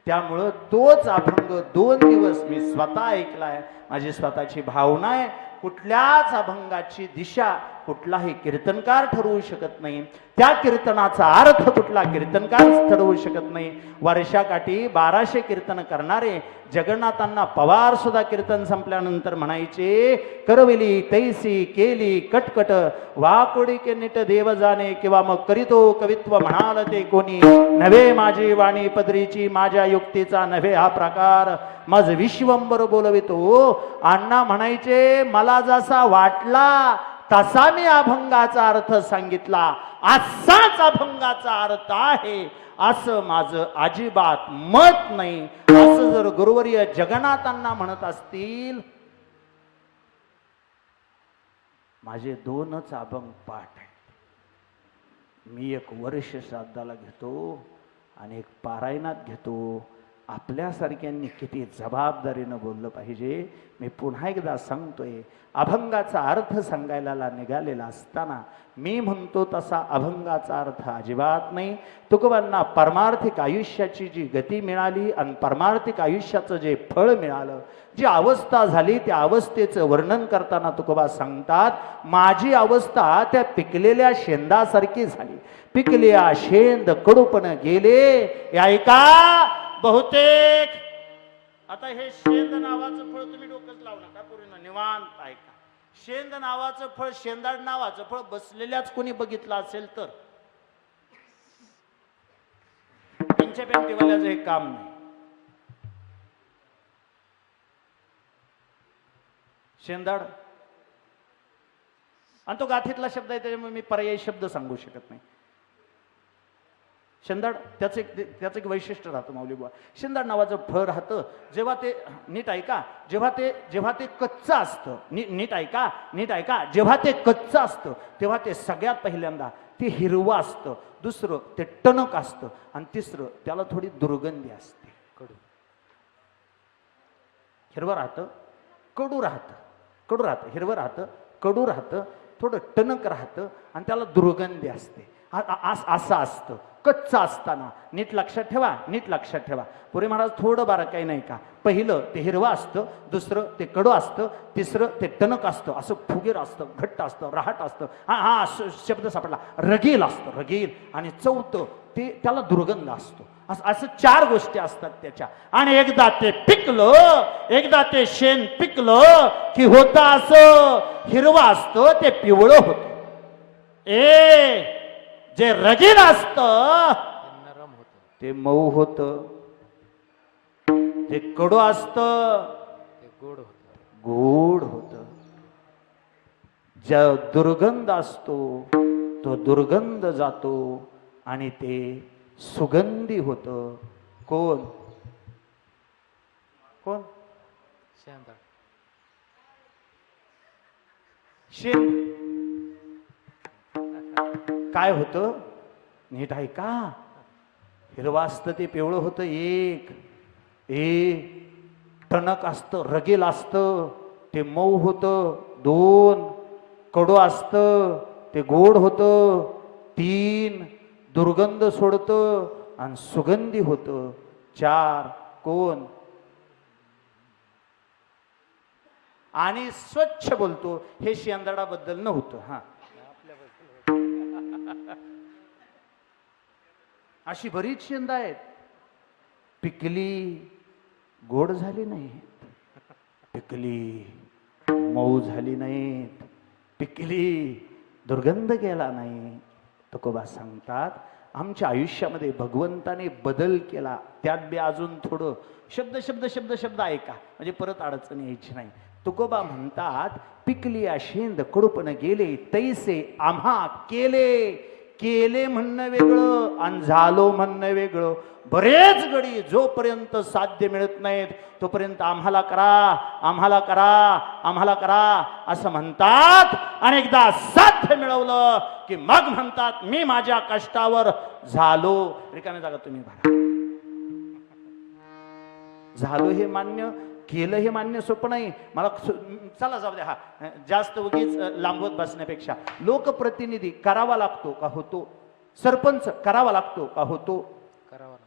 त्यामुळं तोच अभंग 2 दिवस मी स्वतः ऐकलाय. माझी स्वतःची भावना आहे. कुठल्याच अभंगाची दिशा कुठलाही कीर्तनकार ठरवू शकत नाही. त्या कीर्तनाचा अर्थ कुठला कीर्तनकार ठरवू शकत नाही. वर्षाकाठी 1200 कीर्तन करणारे जगन्नाथांना पवार सुद्धा कीर्तन संपल्यानंतर म्हणायचे करविली तैसी केली कटकट वाकोडी के नीट देव जाणे. किंवा मग करीतो कवित्व म्हणाल ते कोणी नव्हे माझी वाणी पदरीची माझ्या युक्तीचा नव्हे हा प्रकार मज विश्वंबर बोलवितो. अण्णा म्हणायचे मला जसा वाटला तसा मी अभंगाचा अर्थ सांगितला, असाच अभंगाचा अर्थ आहे असं माझं अजिबात मत नाही. असं जर गुरुवर्य जगन्नाथांना म्हणत असतील, माझे 2च अभंग पाठ आहेत. मी एक वर्ष श्राद्धाला घेतो आणि एक पारायणात घेतो. आपल्यासारख्यांनी किती जबाबदारीनं बोललं पाहिजे. मी पुन्हा एकदा सांगतोय, अभंगाचा अर्थ सांगायला निघालेला असताना मी म्हणतो तसा अभंगाचा अर्थ अजिबात नाही. तुकोबांना परमार्थिक आयुष्याची जी गती मिळाली आणि परमार्थिक आयुष्याचं जे फळ मिळालं, जी अवस्था झाली, त्या अवस्थेचं वर्णन करताना तुकोबा सांगतात, माझी अवस्था त्या पिकलेल्या शेंदासारखी झाली. पिकल्या शेंद कडूपण गेले. हे ऐका, बहुतेक आता हे शेंद नावाचं फळ तुम्ही डोकंच लावू नका, पूर्ण निवांत ऐका. शेंद नावाचं फळ, शेंदाड नावाचं फळ बसलेल्याच कोणी बघितलं असेल तर त्यांच्या पेंटीवाल्याचं हे काम नाही. शेंदाड आणि तो गाथीतला शब्द आहे, त्याच्यामुळे मी पर्यायी शब्द सांगू शकत नाही. शेंदाड त्याचं एक वैशिष्ट्य राहतं माऊली बुवा. शेंदाड नावाचं फळ राहतं. जेव्हा ते नीट ऐका, जेव्हा ते कच्चं असतं, नीट ऐका, जेव्हा ते कच्चं असतं तेव्हा ते सगळ्यात पहिल्यांदा ते हिरवं असतं, दुसरं ते टणक असतं आणि तिसरं त्याला थोडी दुर्गंधी असते. हिरवं राहतं, कडू राहतं, हिरवं राहतं, कडू राहतं, थोडं टणक राहतं आणि त्याला दुर्गंधी असते. असं असतं कच्चं असताना. नीट लक्षात ठेवा. पुरे महाराज थोडं बारं काही नाही का. पहिलं ते हिरवं असतं, दुसरं ते कडू असतं, तिसरं ते टणक असतं, असं फुगीर असतं, घट्ट असतं, रहाट असतं. हा शब्द सापडला, रगील असतं, रगील. आणि चौथं ते त्याला दुर्गंध असतो. असं 4 गोष्टी असतात त्याच्या. आणि एकदा ते शेण पिकलं की होतं असं, हिरवं असतं ते पिवळं होतं. जे रगील असतं नरम होतं, ते मऊ होतं, ते कडू असतं ते गोड होतं. गोड होतं. ज्या दुर्गंध असतो तो दुर्गंध जातो आणि ते सुगंधी होतं. कोण शेंदाड. शेण काय होतं नीट ऐका. हिरवा असतं ते पिवळं होतं, एक टणक असतं, रगेल असतं ते मऊ होतं, 2 कडू असतं ते गोड होतं, 3 दुर्गंध सोडतं आणि सुगंधी होतं, 4 कोण आणि स्वच्छ बोलतो. हे शेंदाडाबद्दल नव्हतं. हा, अशी बरीच शेंद आहेत. पिकली गोड झाली नाहीत, पिकली मऊ झाली नाहीत, पिकली दुर्गंध गेला नाही. तुकोबा सांगतात, आमच्या आयुष्यामध्ये भगवंताने बदल केला. त्यात बी अजून थोडं शब्द ऐका, म्हणजे परत अडचण यायची नाही. तुकोबा म्हणतात, पिकली शेंद कडूपण गेले, तैसे आम्हा केले म्हणणं वेगळं आणि झालो म्हणणं वेगळं. बरेच गडी जोपर्यंत साध्य मिळत नाहीत तोपर्यंत आम्हाला करा असं म्हणतात. आणि एकदा साध्य मिळवलं की मग म्हणतात, मी माझ्या कष्टावर झालो. रिकामी जागा तुम्ही भरा. झालो हे मान्य, केलं हे मान्य सोपं नाही. मला चला जाऊ द्या, हा जास्त उगीच लांबवत बसण्यापेक्षा. लोकप्रतिनिधी करावा लागतो का होतो? सरपंच करावा लागतो का होतो? करावं लागतं.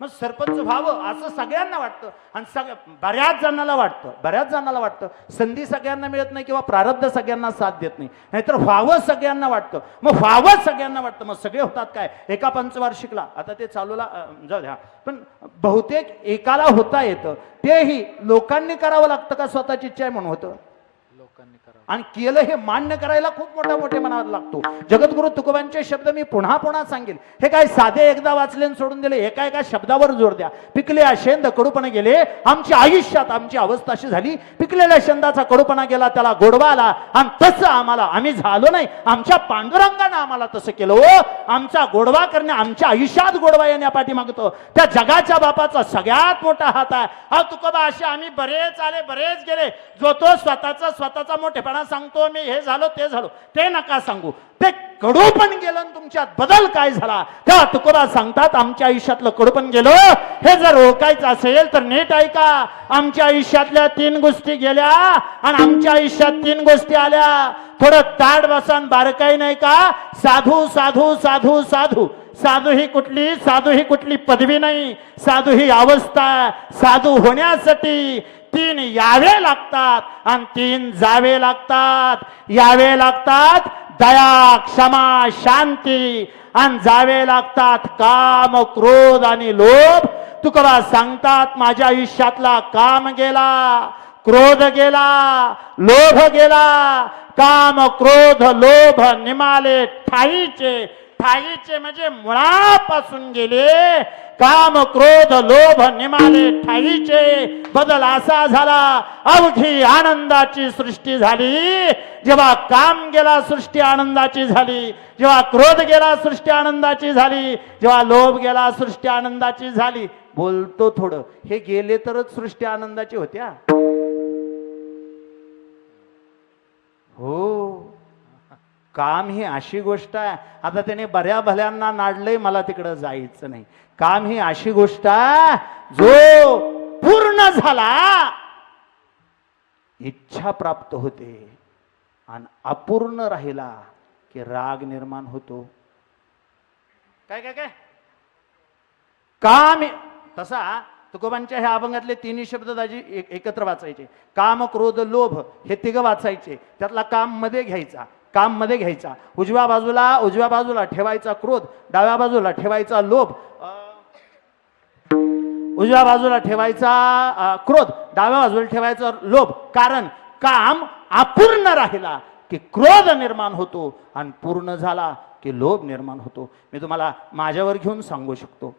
मग सरपंच व्हावं असं सगळ्यांना वाटतं आणि बऱ्याच जणांना वाटतं. संधी सगळ्यांना मिळत नाही किंवा प्रारब्ध सगळ्यांना साथ देत नाही. नाहीतर व्हावं सगळ्यांना वाटतं. मग सगळे होतात काय? एका पंचवार्षिकला आता ते चालूला जाऊ द्या, पण बहुतेक एकाला होता येतं. तेही लोकांनी करावं लागतं का स्वतःची इच्छा आहे म्हणून होतं? लोकांनी करावं. आणि केलं हे मान्य करायला खूप मोठे म्हणावा लागतो. जगद्गुरु तुकोबांचे शब्द मी पुन्हा सांगेल. हे काय साधे एकदा वाचले आणि सोडून दिले? एका शब्दावर जोर द्या. पिकले शेंद कडूपणा गेले. आमच्या आयुष्यात आमची अवस्था अशी झाली, पिकलेल्या शेंदाचा कडूपणा गेला, त्याला गोडवा आला. आणि तसं आम्ही झालो नाही. आमच्या पांडुरंगानं आम्हाला तसं केलं. आमचा गोडवा करणे, आमच्या आयुष्यात गोडवा येण्यापाठी मागतो त्या जगाच्या बापाचा सगळ्यात मोठा हात आहे. हा तुकोबा, असे आम्ही बरेच आले बरेच गेले. जो तो स्वतःचा मोठेपणा लोकांना सांगतो मी हे झालो ते झालो, ते नका सांगू. ते कडू पण गेलं आणि तुमच्यात बदल काय झाला तेव्हा तुकोबा सांगतात आमच्या आयुष्यातलं कडू पण गेलो. हे जर ओळखायचं असेल तर नीट ऐका. आमच्या आयुष्यातल्या 3 गोष्टी गेल्या आणि आमच्या आयुष्यात 3 गोष्टी आल्या. थोडं ताड बसान बारकाई नाही का. साधू साधू साधू साधू. साधू ही कुठली पदवी नाही, साधू ही अवस्था. साधू होण्यासाठी 3 यावे लागतात आणि 3 जावे लागतात. यावे लागतात दया क्षमा शांती आणि जावे लागतात काम क्रोध आणि लोभ. तुकोबा सांगतात माझ्या आयुष्यातला काम गेला, क्रोध गेला, लोभ गेला. काम क्रोध लोभ निमाले ठाईचे. ठाईचे म्हणजे मुळापासून गेले. काम क्रोध लोभ निमाले ठाईचे. बदल असा झाला अवघी आनंदाची सृष्टी झाली. जेव्हा काम गेला सृष्टी आनंदाची झाली. जेव्हा क्रोध गेला सृष्टी आनंदाची झाली. जेव्हा लोभ गेला सृष्टी आनंदाची झाली. बोलतो थोडं, हे गेले तरच सृष्टी आनंदाची होत्या. हो, काम ही अशी गोष्ट आहे. आता त्याने बऱ्या भल्यांना नाडलंय, मला तिकडं जायचं नाही. काम ही अशी गोष्ट आहे जो पूर्ण झाला इच्छा प्राप्त होते आणि अपूर्ण राहिला की राग निर्माण होतो. काय काय काय काम तसा तुकोबांच्या ह्या अभंगातले 3 शब्द दाजी एकत्र वाचायचे. काम क्रोध लोभ हे 3 वाचायचे. त्यातला काम मध्ये घ्यायचा. काम मध्ये घ्यायचा. उजव्या बाजूला ठेवायचा क्रोध, डाव्या बाजूला ठेवायचा लोभ. उजव्या बाजूला ठेवायचा क्रोध, डाव्या बाजूला ठेवायचा लोभ. कारण काम अपूर्ण राहिला की क्रोध निर्माण होतो आणि पूर्ण झाला की लोभ निर्माण होतो. मी तुम्हाला माझ्यावर घेऊन सांगू शकतो.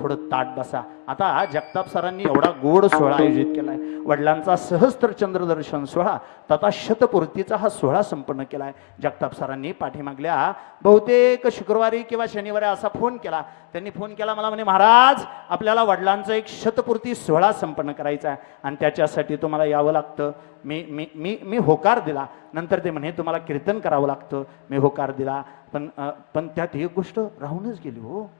थोडं ताट बसा. आता जगताप सरांनी एवढा गोड सोहळा आयोजित केलाय. वडिलांचा सहस्त्र चंद्र दर्शन सोहळा तथा शतपूर्तीचा हा सोहळा संपन्न केलाय. जगताप सरांनी पाठीमागल्या बहुतेक शुक्रवारी किंवा शनिवारी असा फोन केला. त्यांनी फोन केला मला, म्हणे महाराज आपल्याला वडिलांचा एक शतपूर्ती सोहळा संपन्न करायचा आहे आणि त्याच्यासाठी तुम्हाला यावं लागतं. मी होकार दिला. नंतर ते म्हणे तुम्हाला कीर्तन करावं लागतं. मी होकार दिला. पण त्यात एक गोष्ट राहूनच गेली. हो,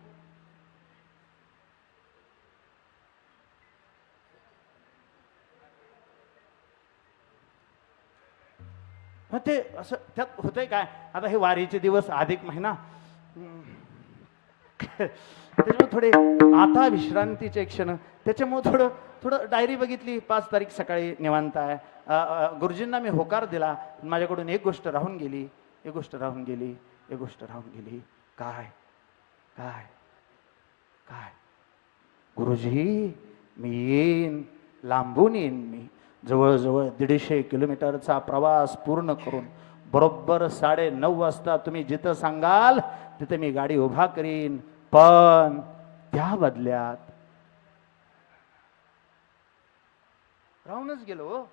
ते असं त्यात होतंय काय. आता हे वारीचे दिवस, अधिक महिना, त्याच्यामुळे थोडे आता विश्रांतीचे क्षण. त्याच्यामुळे थोडं डायरी बघितली. 5 तारीख सकाळी निवांत आहे. गुरुजींना मी होकार दिला. माझ्याकडून एक गोष्ट राहून गेली. काय काय काय गुरुजी मी येईन, लांबून येईन. मी जवळजवळ 150 किलोमीटरचा प्रवास पूर्ण करून बरोबर 9:30 वाजता तुम्ही जिथं सांगाल तिथे मी गाडी उभा करीन. पण त्या बदल्यात राहूनच गेलो.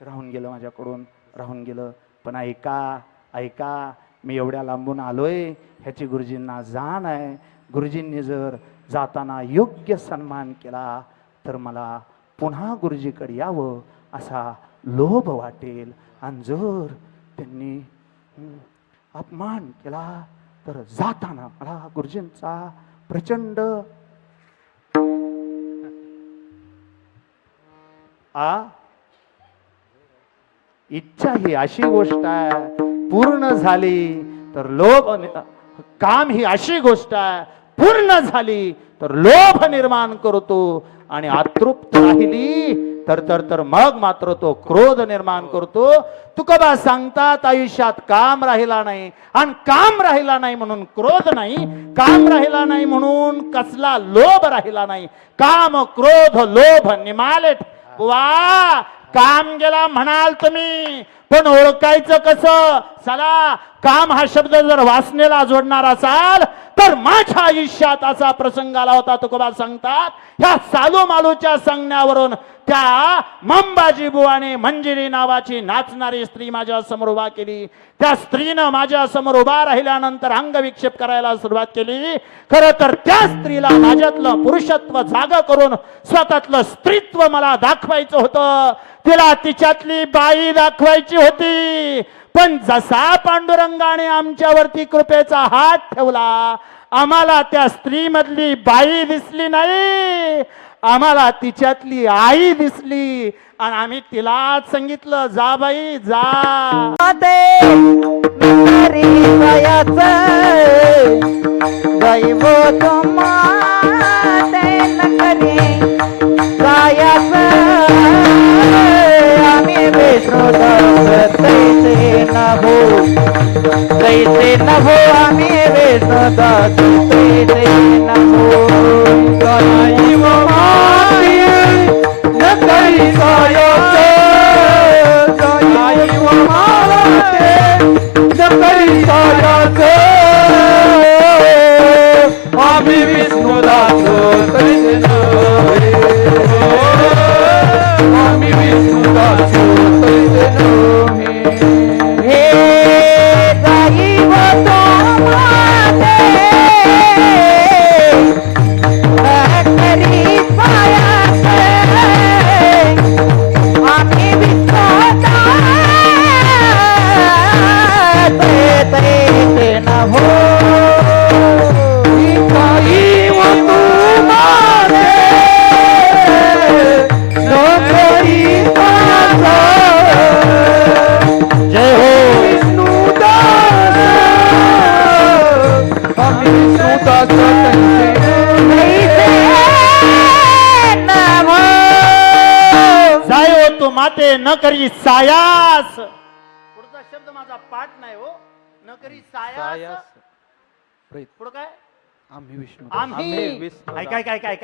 राहून गेलं माझ्याकडून, राहून गेलं. पण ऐका मी एवढ्या लांबून आलोय ह्याची गुरुजींना जाण आहे. गुरुजींनी जर जाताना योग्य सन्मान केला तर मला पुन्हा गुरुजीकडे यावं असा लोभ वाटेल. आणि जर त्यांनी अपमान केला तर जाताना मला गुरुजींचा प्रचंड इच्छा ही अशी गोष्ट आहे पूर्ण झाली तर लोभ. काम ही अशी गोष्ट आहे पूर्ण झाली तर लोभ निर्माण करतो आणि अतृप्त राहिली तर मग मात्र तो क्रोध निर्माण करतो. तुकोबा सांगतात आयुष्यात काम राहिला नाही आणि काम राहिला नाही म्हणून क्रोध नाही. काम राहिला नाही म्हणून कसला लोभ राहिला नाही. काम क्रोध लोभ निमाले. वा, काम गेला म्हणाल तुम्ही, पण ओळखायचं कसं. चला, काम हा शब्द जर वासनेला जोडणार असाल तर तर माझ्या आयुष्यात असा प्रसंग आला होता. तुकोबा सांगतात ह्या सालू मालूच्या सांगण्यावरून त्या मंबाजी बुवाने मंजिरी नावाची नाचणारी स्त्री माझ्या समोर उभा केली. त्या स्त्रीनं माझ्या समोर उभा राहिल्यानंतर अंगविक्षेप करायला सुरुवात केली. खरं तर त्या स्त्रीला माझ्यातलं पुरुषत्व जागा करून स्वतःतलं स्त्रीत्व मला दाखवायचं होतं. तिला तिच्यातली बाई दाखवायची होती. पण जसा पांडुरंगाने आमच्यावरती कृपेचा हात ठेवला, आम्हाला त्या स्त्री मधली बाई दिसली नाही, आम्हाला तिच्यातली आई दिसली. आणि आम्ही तिलाच सांगितलं, जा बाई जा. कैसे न हो आम्ही विष्णुदास कैसे न हो गाई वो माती न करी सायाचे गाई वो माते न करी सायाचे आम्ही विष्णुदास कैसे न हो आम्ही विष्णुदास कैसे न हो. माते न करी सायास. पुढचा शब्द माझा पाठ नाही हो. न करी सायास. पुढं काय? आम्ही विष्णू आम्ही.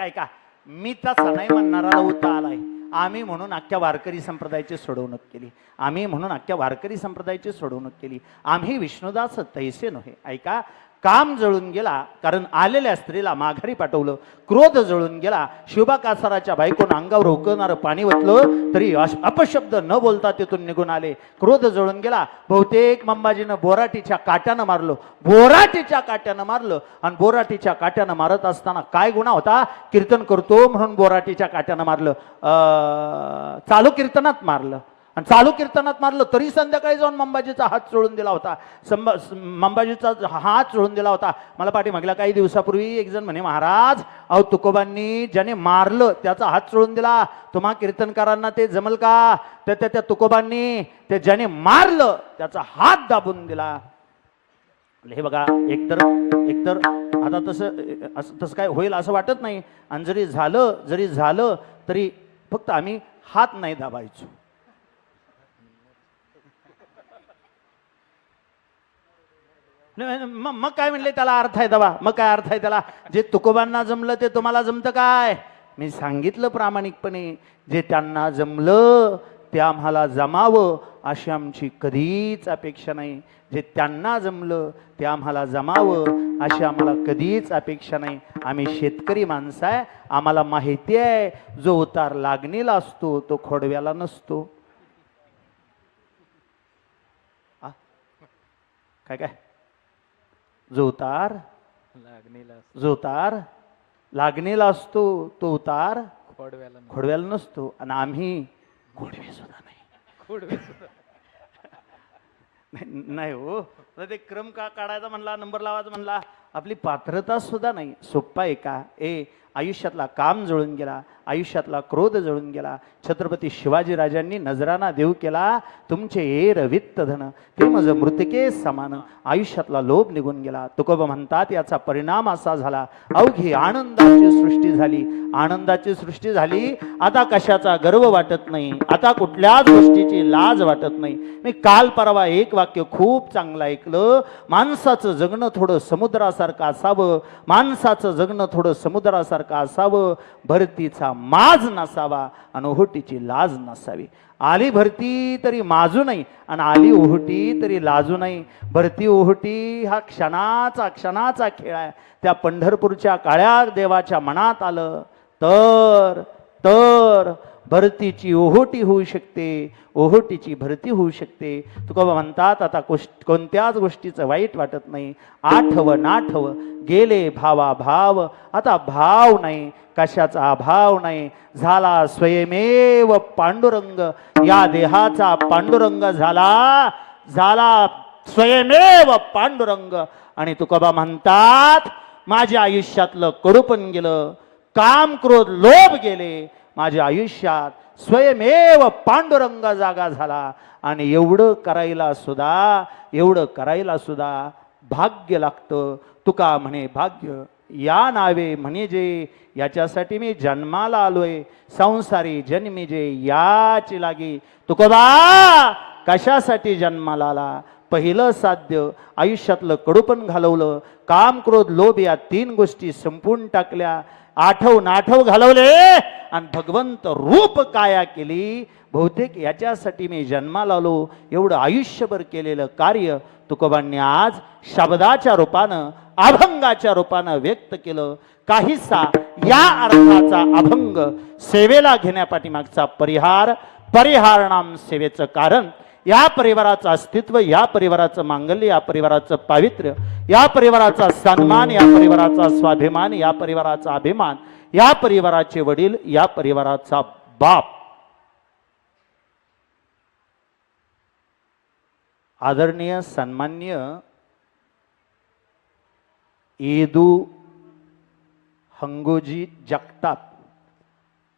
ऐका मी तसा नाही म्हणणारा होता आलाय. आम्ही म्हणून अख्ख्या वारकरी संप्रदायाची सोडवणूक केली. आम्ही म्हणून अख्ख्या वारकरी संप्रदायाची सोडवणूक केली. आम्ही विष्णुदास तैसे नव्हे. ऐका, काम जळून गेला कारण आलेल्या स्त्रीला माघारी पाठवलं. क्रोध जळून गेला, शिवबाकासाराच्या बायकोनं अंगावर उकळणारं पाणी ओतलं तरी अपशब्द न बोलता तिथून निघून आले. क्रोध जळून गेला. बहुतेक मंबाजीनं बोराटीच्या काट्यानं मारलं. बोराटीच्या काट्यानं मारलं. आणि बोराटीच्या काट्यानं मारत असताना काय गुन्हा होता? कीर्तन करतो म्हणून बोराटीच्या काट्यानं मारलं. चालू कीर्तनात मारलं. आणि चालू कीर्तनात मारलं तरी संध्याकाळी जाऊन मंबाजीचा हात चोळून दिला होता. मंबाजीचा हात चोळून दिला होता. मला पाठीमागल्या काही दिवसापूर्वी एक जण म्हणे, महाराज अहो तुकोबांनी ज्याने मारलं त्याचा हात चोळून दिला, तुम्हा कीर्तनकारांना ते जमल का? त्या तुकोबांनी ते ज्याने मारलं त्याचा हात दाबून दिला. हे बघा, एकतर आता तसं काय होईल असं वाटत नाही. आणि जरी झालं तरी फक्त आम्ही हात नाही दाबायचो. मग काय म्हणले त्याला अर्थ आहे दवा? मग काय अर्थ आहे त्याला? जे तुकोबांना जमलं ते तुम्हाला जमतं काय? मी सांगितलं प्रामाणिकपणे, जे त्यांना जमलं ते आम्हाला जमावं अशी आमची कधीच अपेक्षा नाही. जे त्यांना जमलं ते आम्हाला जमावं अशी आम्हाला कधीच अपेक्षा नाही. आम्ही शेतकरी माणसं आहे. आम्हाला माहिती आहे जो उतार लागणीला असतो तो खोडव्याला नसतो. काय जो उतार लागणीला असतो तो उतार खोडव्याला नसतो. आणि आम्ही खोडवे सुद्धा नाही हो. ते क्रम का काढायचा म्हणला, नंबर लावायचा म्हणला, आपली पात्रता सुद्धा नाही. सोप्पा आहे का? आयुष्यातला काम जळून गेला, आयुष्यातला क्रोध जळून गेला. छत्रपती शिवाजी राजांनी नजराना देव केला, तुमचे एर वित्त धन ते मज मृतके समान. आयुष्यातला लोभ निघून गेला. तुकोबा म्हणतात याचा परिणाम असा झाला, अवघी आनंदाची सृष्टी झाली. आता कशाचा गर्व वाटत नाही, आता कुठल्याच गोष्टीची लाज वाटत नाही. मी काल परवा एक वाक्य खूप चांगलं ऐकलं, माणसाचं जगणं थोडं समुद्रासारखं असावं, माणसाचं जगणं थोडं समुद्रासारखं असावं, भरतीचा माज नसावा, अनोहोटीची लाज नसावी. आली भरती तरी माजू नाही आणि आली ओहोटी तरी लाजू नाही. भरती ओहोटी हा क्षणाचा खेळ आहे. त्या पंढरपूरच्या काळ्या देवाच्या मनात आलं तर भरतीची ओहोटी होऊ शकते, ओहोटीची भरती होऊ शकते. तुकोबा म्हणतात आता कोणत्याच गोष्टीचं वाईट वाटत नाही. आठव नाठव गेले भावा भाव, आता भाव नाही, कशाचा अभाव नाही. झाला स्वयमेव पांडुरंग, या देहाचा पांडुरंग झाला स्वयमेव पांडुरंग. आणि तुकोबा म्हणतात माझ्या आयुष्यातलं कडूपण गेलं, काम क्रोध लोभ गेले, माझ्या आयुष्यात स्वयमेव पांडुरंग जागा झाला. आणि एवढं करायला सुद्धा भाग्य लागतं. तुका म्हणे भाग्य या नावे म्हणे जे, याच्यासाठी मी जन्माला आलोय. संसारी जन्मी जे याची लागी. तुकोबा कशासाठी जन्माला आला? पहिलं साध्य आयुष्यातलं कडूपण घालवलं, काम क्रोध लोभ या 3 गोष्टी संपून टाकल्या, आठव नाठव घालवले आणि भगवंत रूप काया केली. बहुतेक याच्यासाठी मी जन्माला आलो. एवढं आयुष्यभर केलेलं कार्य तुकोबांनी आज शब्दाच्या रूपानं, अभंगाच्या रूपानं व्यक्त केलं. काहीसा या अर्थाचा अभंग सेवेला घेण्यापाठीमागचा परिहारणाम सेवेचं कारण, या परिवाराचं अस्तित्व, या परिवाराचं मांगल्य, या परिवाराचं पावित्र्य, या परिवाराचा सन्मान, या परिवाराचा स्वाभिमान, या परिवाराचा अभिमान, या परिवाराचे वडील, या परिवाराचा बाप. आदरणीय सन्मान्य येदू हंगोजी जगताप,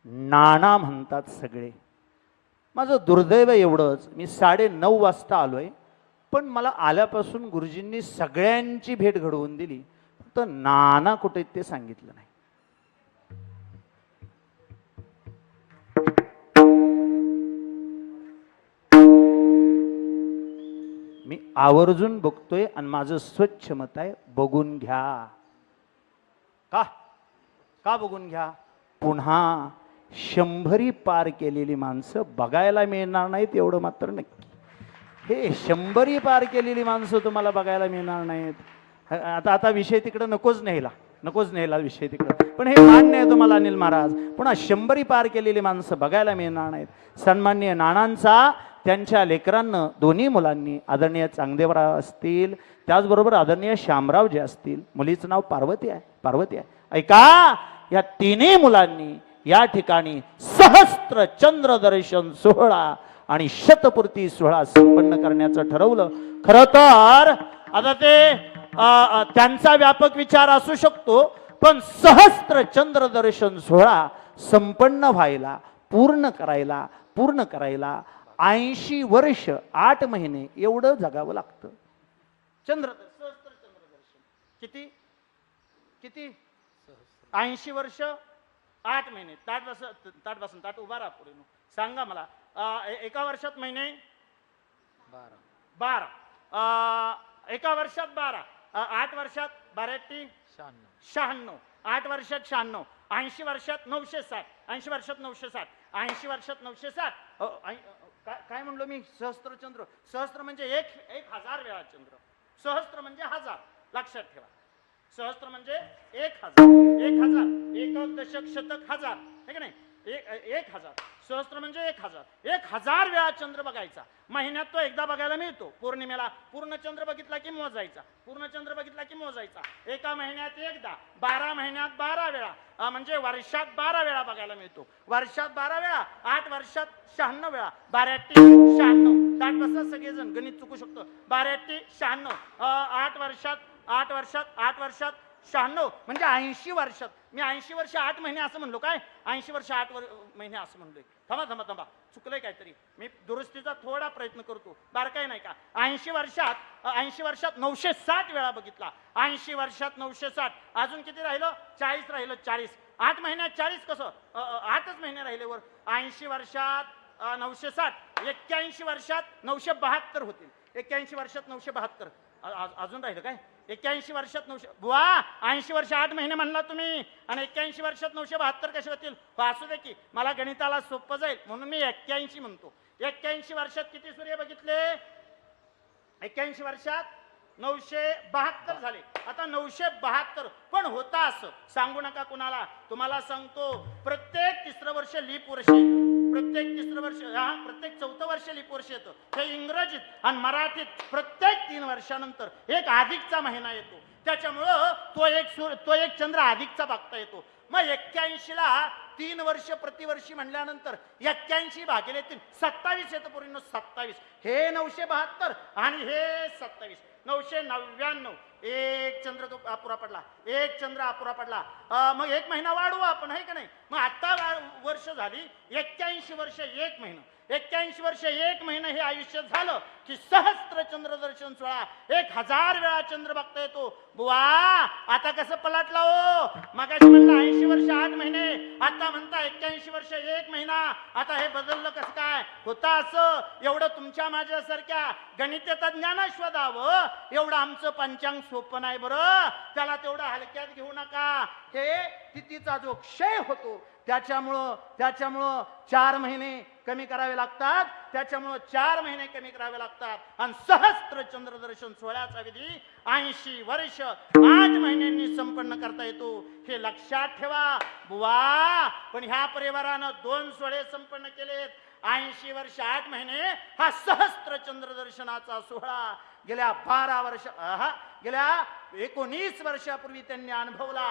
नाना म्हणतात सगळे. माझं दुर्दैव एवढंच, मी 9:30 वाजता आलोय, पण मला आल्यापासून गुरुजींनी सगळ्यांची भेट घडवून दिली, फक्त नाना कुठे ते सांगितलं नाही. मी आवर्जून बघतोय आणि माझं स्वच्छ मत आहे, बघून घ्या. का बघून घ्या? पुन्हा 100 पार केलेली माणसं बघायला मिळणार नाहीत, एवढं मात्र नक्की. हे 100 पार केलेली माणसं तुम्हाला बघायला मिळणार नाहीत. आता विषय तिकडे नकोच नेला विषय तिकडे. पण हे मान्य आहे तुम्हाला अनिल महाराज, पुन्हा 100 पार केलेली माणसं बघायला मिळणार नाहीत. सन्माननीय नानांचा त्यांच्या लेकरांना, दोन्ही मुलांनी, आदरणीय चांगदेवराव असतील, त्याचबरोबर आदरणीय श्यामराव जे असतील, मुलीचं नाव पार्वती आहे. ऐका, या 3 मुलांनी या ठिकाणी सहस्त्र चंद्र दर्शन सोहळा आणि शतपूर्ती सोहळा संपन्न करण्याचं ठरवलं. खरं तर आता ते त्यांचा व्यापक विचार असू शकतो, पण सहस्त्र चंद्र दर्शन सोहळा संपन्न व्हायला, पूर्ण करायला 80 वर्ष 8 महिने एवढं जगावं लागतं. सहस्त्र चंद्र दर्शन किती 80 वर्ष 8 महिने. ताट उभा राहा पुढे. सांगा मला, एका वर्षात महिने 12, एका वर्षात 12, 8 वर्षात 12 96, 8 वर्षात 96, 80 वर्षात 960, 80 वर्षात 960, 80 वर्षात 960. काय म्हणलो मी? सहस्त्र म्हणजे 1000 वेळा चंद्र. सहस्त्र म्हणजे 1000, लक्षात ठेवा. सहस्त्र म्हणजे 1000, एकक दशक शतक हजार, है की नाही? 1000. सहस्त्र म्हणजे 1000 वेळा चंद्र बघायचा. महिन्यात तो एकदा बघायला मिळतो. पौर्णिमेला पूर्णचंद्र बघितला की मोजायचा, एका महिन्यात एकदा, 12 महिन्यात 12 वेळा, म्हणजे वर्षात 12 वेळा बघायला मिळतो. वर्षात 12 वेळा, 8 वर्षात 96 वेळा, 12 96. ताट बसा सगळेजण, गणित चुकू शकतो. 12 96, 8 वर्षात 96, म्हणजे 80 वर्षात. मी 80 वर्ष 8 महिने असं म्हणलो काय? 80 वर्ष 8 महिने असं म्हणलोय. थांबा, चुकलंय काहीतरी. मी दुरुस्तीचा थोडा प्रयत्न करतो. बारकाय नाही का? 80 वर्षात 960 वेळा बघितला. 80 वर्षात 960, अजून किती राहिलं? 40 राहिलं. 40, 8 महिन्यात 40 कसं? 8च महिने राहिले वर. 80 वर्षात 960, 81 वर्षात 972 होतील. 81 वर्षात 972, अजून राहिलं काय? 81 वर्षात 900. बुवा, 80 वर्ष 8 महिने म्हणला तुम्ही, आणि 81 वर्षात 972 कसे होतील? असू दे की, मला गणिताला सोपं जाईल म्हणून मी 81 म्हणतो. 81 वर्षात किती सूर्य बघितले? 81 वर्षात 972 झाले. आता 972 पण होता असं, सांगू नका कुणाला, तुम्हाला सांगतो, प्रत्येक तिसरं वर्ष लीप वर्ष येतं, प्रत्येक तिसरं वर्ष, प्रत्येक चौथं वर्ष लीप वर्ष येतं. हे इंग्रजीत आणि मराठीत प्रत्येक 3 वर्षानंतर एक अधिकचा महिना येतो. त्याच्यामुळं तो एक चंद्र अधिकचा बघता येतो. मग 81 ला 3 वर्ष प्रतिवर्षी म्हणल्यानंतर 81 भागिले 3 27 येतं पूर्ण 27. हे 972 आणि हे 27, 999. एक चंद्र तो अपुरा पडला, एक चंद्र अपुरा पडला. मग एक महिना वाढवू आपण, आहे का नाही? मग आता वर्ष झाली 81 वर्ष 1 महिना. 81 वर्ष 1 महिना हे आयुष्य झालं की सहस्त्र चंद्र दर्शन सोहळा 1000 वेळा चंद्र बघता येतो. बुवा आता कसं पलटला हो? मगाशी म्हणलं 80 वर्ष 8 महिने, आता म्हणता 81 वर्ष 1 महिना. आता हे बदललं कसं काय? होता असं. एवढं तुमच्या माझ्यासारख्या गणित तज्ञांना शोधावं एवढं आमचं पंचांग सोपं नाही बरं. त्याला तेवढं हलक्यात घेऊ नका. हे तिथीचा जो क्षय होतो त्याच्यामुळं 4 महिने कमी करावे लागतात. त्याच्यामुळं 4 महिने कमी करावे लागतात. आणि सहस्त्र चंद्रदर्शन सोहळ्याचा विधी 80 वर्ष 8 महिन्यांनी संपन्न करता येतो. हे लक्षात ठेवा बुवा. पण ह्या परिवारानं 2 सोहळे संपन्न केलेत. 80 वर्ष 8 महिने हा सहस्त्र चंद्रदर्शनाचा सोहळा गेल्या 19 वर्षापूर्वी त्यांनी अनुभवला.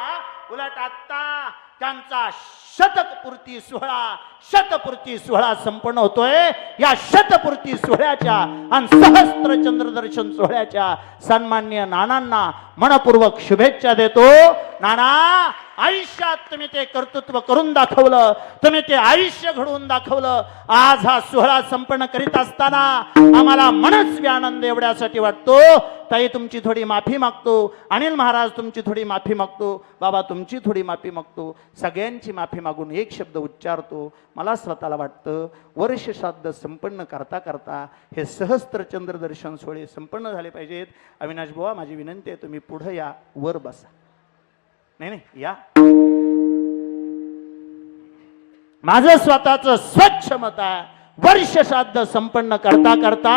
उलट आता त्यांचा शतकपूर्ती सोहळा संपन्न होतोय. या शतपूर्ती सोहळ्याच्या आणि सहस्त्र चंद्रदर्शन सोहळ्याच्या सन्माननीय नानांना मनपूर्वक शुभेच्छा देतो. नाना, आयुष्यात तुम्ही ते कर्तृत्व करून दाखवलं, तुम्ही ते आयुष्य घडवून दाखवलं. आज हा सोहळा संपन्न करीत असताना आम्हाला मनस्वी आनंद एवढ्यासाठी वाटतो. ताई तुमची थोडी माफी मागतो, अनिल महाराज तुमची थोडी माफी मागतो, बाबा तुमची थोडी माफी मागतो, सगळ्यांची माफी मागून एक शब्द उच्चारतो. मला स्वतःला वाटतं वर्ष श्राद्ध संपन्न करता करता हे सहस्त्र चंद्रदर्शन सोहळे संपन्न झाले पाहिजेत. अविनाश बुवा, माझी विनंती आहे तुम्ही पुढे या, वर बसा. नाही या. माझं स्वतःचं स्वच्छ मत आहे, वर्ष श्राद्ध संपन्न करता करता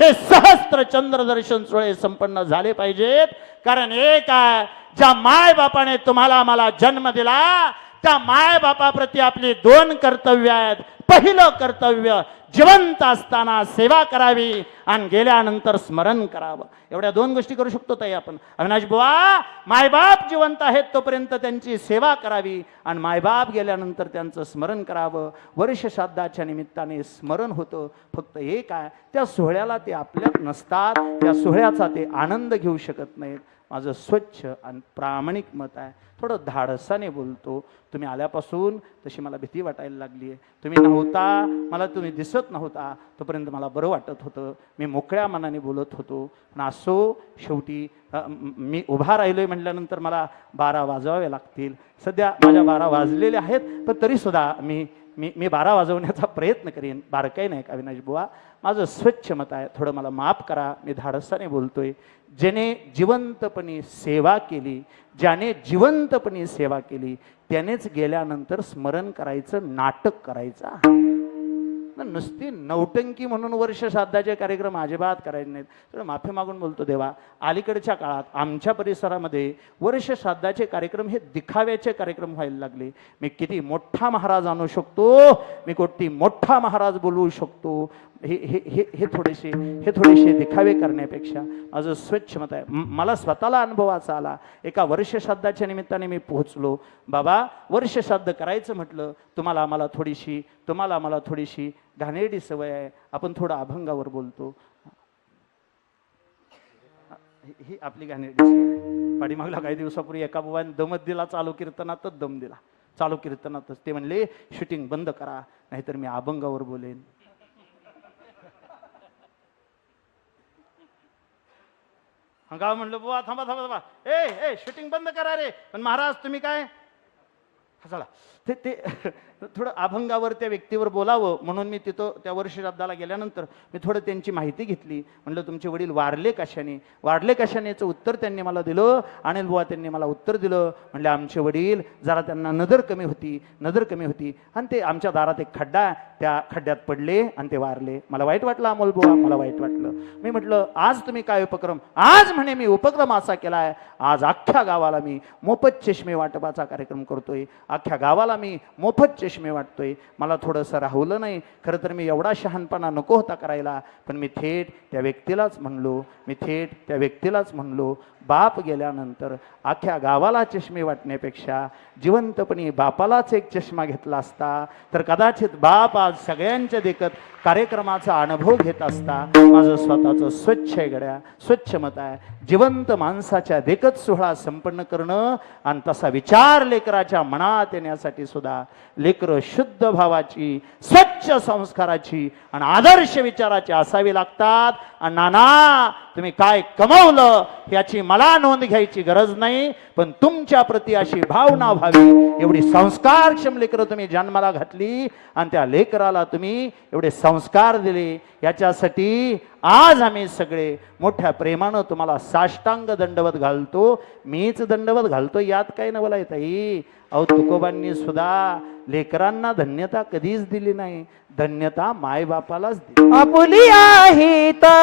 हे सहस्त्र चंद्रदर्शन सोहळे संपन्न झाले पाहिजेत. कारण एक आहे, ज्या माय बापाने तुम्हाला मला जन्म दिला त्या माय बापाप्रती आपली 2 कर्तव्य आहेत. पहिलं कर्तव्य जिवंत असताना सेवा करावी आणि गेल्यानंतर स्मरण करावं. एवढ्या 2 गोष्टी करू शकतो ताई आपण. अविनाश बुवा, मायबाप जिवंत आहेत तोपर्यंत त्यांची सेवा करावी आणि मायबाप गेल्यानंतर त्यांचं स्मरण करावं. वर्ष श्राद्धाच्या निमित्ताने स्मरण होतं. फक्त एक आहे, त्या सोहळ्याला ते आपल्यात नसतात, त्या सोहळ्याचा ते आनंद घेऊ शकत नाहीत. माझं स्वच्छ आणि प्रामाणिक मत आहे. थोडं धाडसाने बोलतो. तुम्ही आल्यापासून तशी मला भीती वाटायला लागली आहे. तुम्ही नव्हता, मला तुम्ही दिसत नव्हता तोपर्यंत मला बरं वाटत होतं. मी मोकळ्या मनाने बोलत होतो. पण असो, शेवटी मी उभा राहिलोय म्हटल्यानंतर मला 12 वाजवावे लागतील. सध्या माझ्या 12 वाजलेले आहेत, पण तरीसुद्धा मी 12 वाजवण्याचा प्रयत्न करेन. बारकाई नाही का अविनाश बुवा? माझं स्वच्छ मत आहे. थोडं मला माफ करा, मी धाडसाने बोलतोय. ज्याने जिवंतपणे सेवा केली, ज्याने जिवंतपणे सेवा केली त्यानेच गेल्यानंतर स्मरण करायचं, नाटक करायचं. नुसती नौटंकी म्हणून वर्ष श्राद्धाचे कार्यक्रम अजिबात करायचे नाहीत. तर माफी मागून बोलतो देवा, अलीकडच्या काळात आमच्या परिसरामध्ये वर्ष श्राद्धाचे कार्यक्रम हे दिखाव्याचे कार्यक्रम व्हायला लागले. मी किती मोठा महाराज आणू शकतो, मी किती मोठा महाराज बोलवू शकतो, हे थोडेसे दिखावे करण्यापेक्षा माझं स्वच्छ मत आहे. मला स्वतःला अनुभवाचा आला. एका वर्ष श्राद्धाच्या निमित्ताने मी पोहोचलो. बाबा, वर्ष श्राद्ध करायचं म्हटलं, तुम्हाला मला थोडीशी घाणेरडी सवय आहे. आपण थोडं अभंगावर बोलतो. ही आपली घाणेरडी सवय. पाठीमागला काही दिवसापूर्वी एका बुवाने दमच दिला, चालू कीर्तनातच दम दिला. चालू कीर्तनातच ते म्हणले शूटिंग बंद करा, नाहीतर मी अभंगावर बोलेन. गाव म्हणलं बुवा थांबा, ए शूटिंग बंद करा रे. पण महाराज तुम्ही काय हसाला ते थोडं अभंगावर त्या व्यक्तीवर बोलावं म्हणून मी तिथं त्या वर्षश्राद्धाला गेल्यानंतर मी थोडं त्यांची माहिती घेतली. म्हणलं तुमचे वडील वारले कशाने, वारले कशानेचं उत्तर त्यांनी मला दिलं. अनिल बुवा त्यांनी मला उत्तर दिलं. म्हणले आमचे वडील जरा त्यांना नजर कमी होती आणि ते आमच्या दारात एक खड्डा आहे, त्या खड्ड्यात पडले आणि ते वारले. मला वाईट वाटलं अमोल बुवा, मला वाईट वाटलं. मी म्हटलं आज तुम्ही काय उपक्रम, आज म्हणे मी उपक्रम असा केलाय, आज अख्ख्या गावाला मी मोफत चष्मे वाटपाचा कार्यक्रम करतोय, अख्ख्या गावाला मी मोफत चष्मे वाटतोय. मला थोडंसं राहुलं नाही, खरं तर मी एवढा शहाणपणा नको होता करायला, पण मी थेट त्या व्यक्तीलाच म्हणलो बाप गेल्यानंतर अख्ख्या गावाला चष्मे वाटण्यापेक्षा जिवंतपणी बापालाच एक चष्मा घेतला असता तर कदाचित बाप आज सगळ्यांच्या देखत कार्यक्रमाचा अनुभव घेत असता. माझं स्वतःचं स्वच्छ आहे गड्या, स्वच्छ मत आहे. जिवंत माणसाच्या देखत सोहळा संपन्न करणं आणि तसा विचार लेकराच्या मनात येण्यासाठी सुद्धा लेकरं शुद्ध भावाची, स्वच्छ संस्काराची आणि आदर्श विचाराची असावी लागतात. आणि नाना तुम्ही काय कमवलं याची मला नोंद घ्यायची गरज नाही, पण तुमच्या प्रती अशी भावना व्हावी एवढी संस्कारक्षम लेकरं तुम्ही जन्माला घातली आणि त्या लेकराला तुम्ही एवढे संस्कार दिले. याच्यासाठी आज आम्ही सगळे मोठ्या प्रेमानं तुम्हाला साष्टांग दंडवत घालतो. मीच दंडवत घालतो यात काय नवला ताई. अहो तुकोबांनी सुद्धा लेकरांना धन्यता कधीच दिली नाही, धन्यता मायबापालाच दिली. आपुली आहे हिता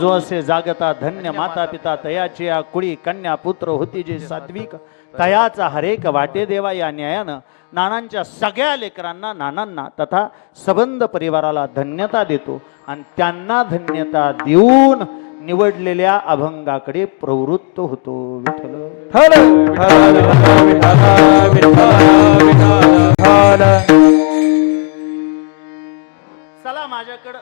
जो असे जागता धन्य माता पिता तयाची या कुळी कन्या पुत्र होती जे सात्विक तयाचा हरेक वाटे देवा. या न्यायानं नानांच्या सगळ्या लेकरांना, नानांना तथा सबंध परिवाराला धन्यता देतो आणि त्यांना धन्यता देऊन निवडलेल्या अभंगाकडे प्रवृत्त होतो. चला माझ्याकडं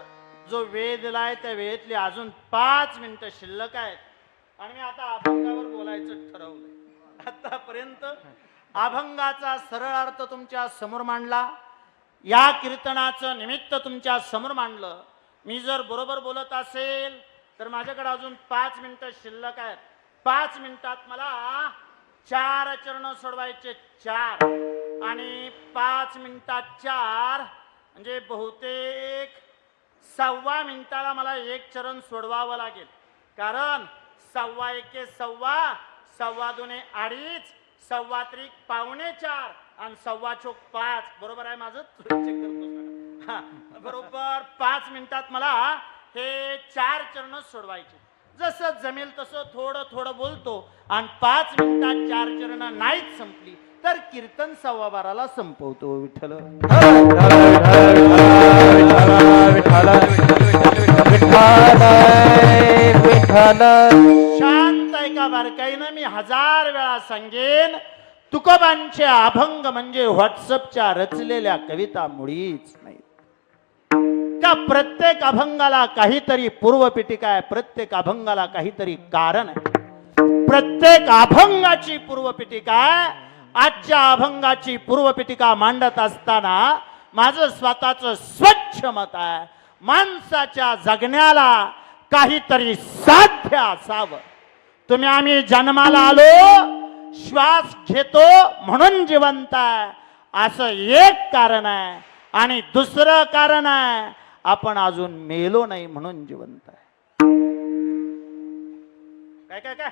जो वेळ दिलाय त्या वेळेतली अजून 5 मिनिटं शिल्लक आहेत आणि मी आता अभंगावर बोलायचं ठरवलंय. आतापर्यंत अभंगाचा सरळ अर्थ तुमच्या समोर मांडला, या कीर्तनाचं निमित्त तुमच्या समोर मांडलं. मी जर बरोबर बोलत असेल तर माझ्याकडे अजून 5 मिनिटं शिल्लक आहेत. 5 मिनिटात मला 4 चरण सोडवायचे, 4 आणि 5 मिनिटात 4 म्हणजे बहुतेक 1.25 मिनिटाला मला 1 चरण सोडवावं लागेल. कारण 1.25 एके 1.25, 2.25 2.5, 3.25 4 आणि 4.25 5. बरोबर आहे माझं? चेक करतो. बरोबर 5 मिनिटात मला हे 4 चरण सोडवायचे. जसं जमेल तसं थोडं थोडं बोलतो आणि 5 मिनिटात 4 चरण नाहीच संपली तर कीर्तन 12:15ला संपवतो. विठ्ठल शांत आहे का बारकाईनं? मी 1000 वेळा सांगेन तुकोबांचे अभंग म्हणजे व्हॉट्सअपच्या रचलेल्या कविता मुळीच नाही. त्या प्रत्येक अभंगाला काहीतरी पूर्वपीठिका आहे, प्रत्येक अभंगाला काहीतरी कारण आहे, प्रत्येक अभंगाची पूर्वपीठिका आहे. आजच्या अभंगाची पूर्वपीठिका मांडत असताना माझं स्वतःचं स्वच्छ मत आहे, माणसाच्या जगण्याला काहीतरी साध्य असावं. तुम्ही आम्ही जन्माला आलो, श्वास घेतो म्हणून जिवंत आहे असं एक कारण आहे, आणि दुसरं कारण आहे आपण अजून मेलो नाही म्हणून जिवंत आहे. काय काय काय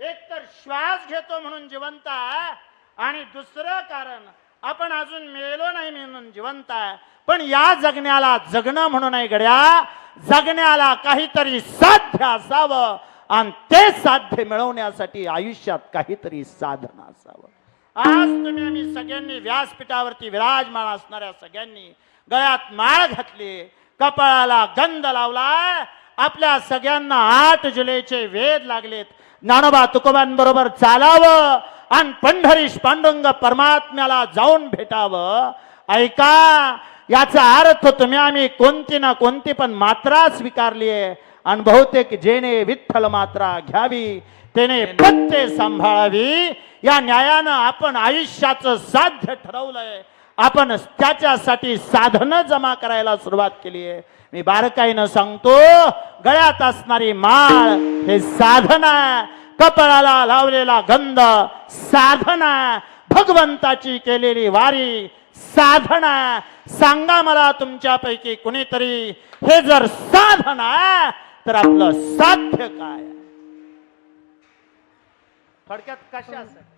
एक तर श्वास घेतो म्हणून जिवंत आहे, आणि दुसरं कारण आपण अजून मेलो नाही म्हणून जिवंत आहे. पण या जगण्याला जगणं म्हणून नाही गड्या, जगण्याला काहीतरी साध्य असावं, आणि ते साध्य मिळवण्यासाठी आयुष्यात काहीतरी साधन असावं. आज तुम्ही आम्ही सगळ्यांनी व्यासपीठावरती विराजमान असणाऱ्या सगळ्यांनी गळ्यात माळ घातली, कपाळाला गंध लावलाय. आपल्या सगळ्यांना 8 जुलैचे वेध लागलेत. ज्ञानोबा तुकोबांबरोबर चालावं आणि पंढरीश पांडुरंग परमात्म्याला जाऊन भेटावं. ऐका, याचा अर्थ तुम्ही आम्ही कोणती ना कोणती पण मात्रा स्वीकारली आहे, आणि बहुतेक जेणे विठ्ठल मात्रा घ्यावी त्याने पत्ते सांभाळावी. या न्यायानं आपण आयुष्याचं साध्य ठरवलंय, आपण त्याच्यासाठी साधनं जमा करायला सुरुवात केली आहे. मी बारकाईनं सांगतो, गळ्यात असणारी माळ हे साधना, कपाळाला लावलेला गंध साधना, भगवंताची केलेली वारी साधना. सांगा मला तुमच्यापैकी कुणीतरी हे जर साधना तर आपलं साध्य काय? थोडक्यात कशा असेल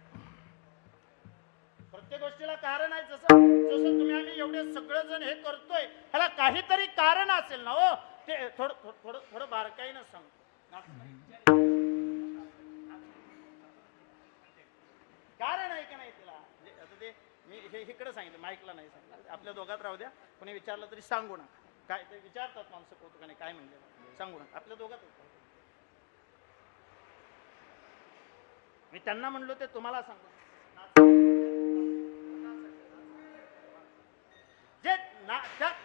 प्रत्येक गोष्टीला कारण आहे. जसं जसं तुम्ही आम्ही एवढे सगळे जण हे करतोय, ह्याला काहीतरी कारण असेल ना हो. ते थोडं थोडं थोडं बारकाईनं सांगतो, कारण आहे का नाही तिला. आता ते मी हे इकडे सांगितलं, माईकला नाही सांगितलं, आपल्या दोघात राहू द्या. कोणी विचारलं तरी सांगू नका. काय ते विचारतात माणसं कौतुकाने, काय म्हणजे सांगू नका, आपल्या दोघात. मी त्यांना म्हणलो ते तुम्हाला सांगू. जे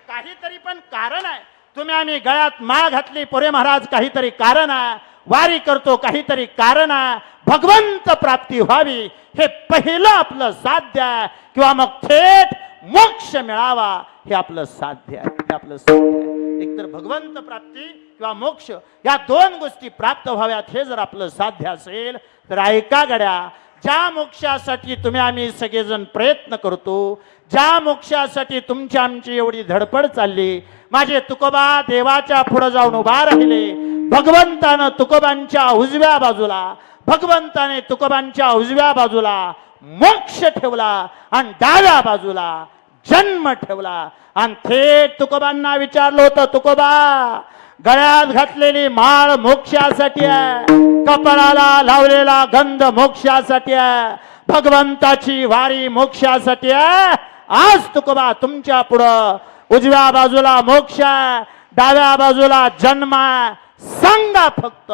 काहीतरी पण कारण आहे. तुम्ही आम्ही गळ्यात माळ घातली, पोरे महाराज काहीतरी कारण आहे. वारी करतो काहीतरी कारण आहे. भगवंत प्राप्ती व्हावी हे पहिलं आपलं साध्य आहे, किंवा मग थेट मोक्ष मिळावा हे आपलं साध्य आहे. हे आपलं साध्य आहे. एकतर भगवंत प्राप्ती किंवा मोक्ष या 2 गोष्टी प्राप्त व्हाव्यात हे जर आपलं साध्य असेल तर ऐका गड्या, ज्या मोक्षासाठी तुम्ही आम्ही सगळेजण प्रयत्न करतो, ज्या मोक्षासाठी तुमची आमची एवढी धडपड चालली, माझे तुकोबा देवाच्या पुढे जाऊन उभा राहिले. भगवंतानं तुकोबांच्या उजव्या बाजूला, भगवंताने तुकोबांच्या उजव्या बाजूला मोक्ष ठेवला, आणि डाव्या बाजूला जन्म ठेवला. आणि थेट तुकोबांना विचारलं होतं, तुकोबा गळ्यात घातलेली माळ मोक्षासाठी आहे, कपाळाला लावलेला गंध मोक्षासाठी आहे, भगवंताची वारी मोक्षासाठी आहे. आज तुकोबा तुमच्या पुढं उजव्या बाजूला मोक्ष आहे, डाव्या बाजूला जन्म आहे. सांगा फक्त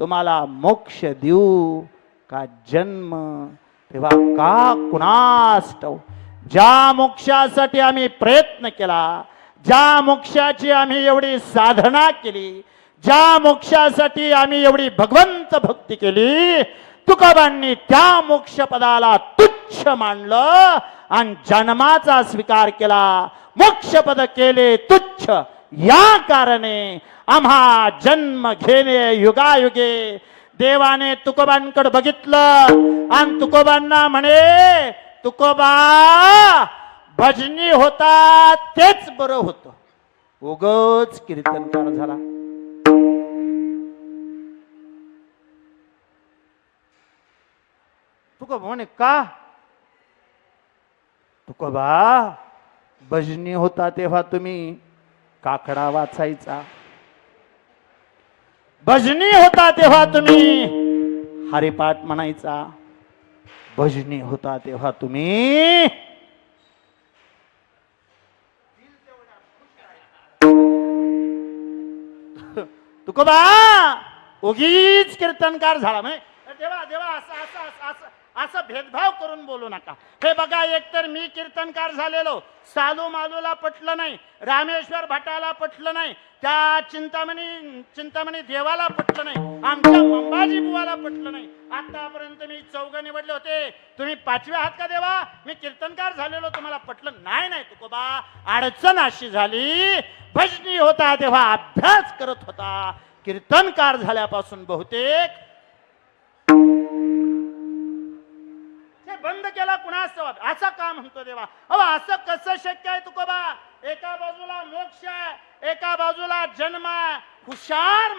तुम्हाला मोक्ष देऊ का जन्म? तेव्हा का कुणास ठाऊक, ज्या मोक्षासाठी आम्ही प्रयत्न केला, ज्या मोक्षाची आम्ही एवढी साधना केली, ज्या मोक्षासाठी आम्ही एवढी भगवंत भक्ती केली, तुकोबांनी त्या मोक्ष पदाला तुच्छ मानलं आणि जन्माचा स्वीकार केला. मोक्षपद केले तुच्छ, या कारणे आम्हा जन्म घेणे युगायुगे. देवाने तुकोबांकडे बघितलं आणि तुकोबांना म्हणे, तुकोबा भजनी होता तेच बरं होतं, उगच कीर्तनकार झाला. तुकोबा म्हणे का? तुकोबा भजनी होता तेव्हा तुम्ही काकडा वाचायचा, भजनी होता तेव्हा तुम्ही हरिपाठ म्हणायचा, भजनी होता तेव्हा तुम्ही तुकोबा उगीच कीर्तनकार झाला. म्हणजे तेव्हा देवा असं असं असं असं असं भेदभाव करून बोलू नका. हे बघा, एकतर मी कीर्तनकार झालेलो, सालू मालूला पटलं नाही, रामेश्वर भटाला पटलं नाही, त्या चिंतामणी देवाला पटलं नाही, आमच्या अंबाजी बुवाला पटलं नाही. आतापर्यंत मी 4 निवडले होते, तुम्ही 5वे आहात का देवा? मी कीर्तनकार झालेलो, तुम्हाला पटलं नाही? नाही तुकोबा, अडचण अशी झाली, भजनी होता तेव्हा अभ्यास करत होता, कीर्तनकार झाल्यापासून बहुतेक बंद केला. कुणास असं का म्हणतो देवा? अहो असं कसं शक्य आहे तुकोबा? एका बाजूला मोक्ष आहे, एका बाजूला जन्म आहे. हुशार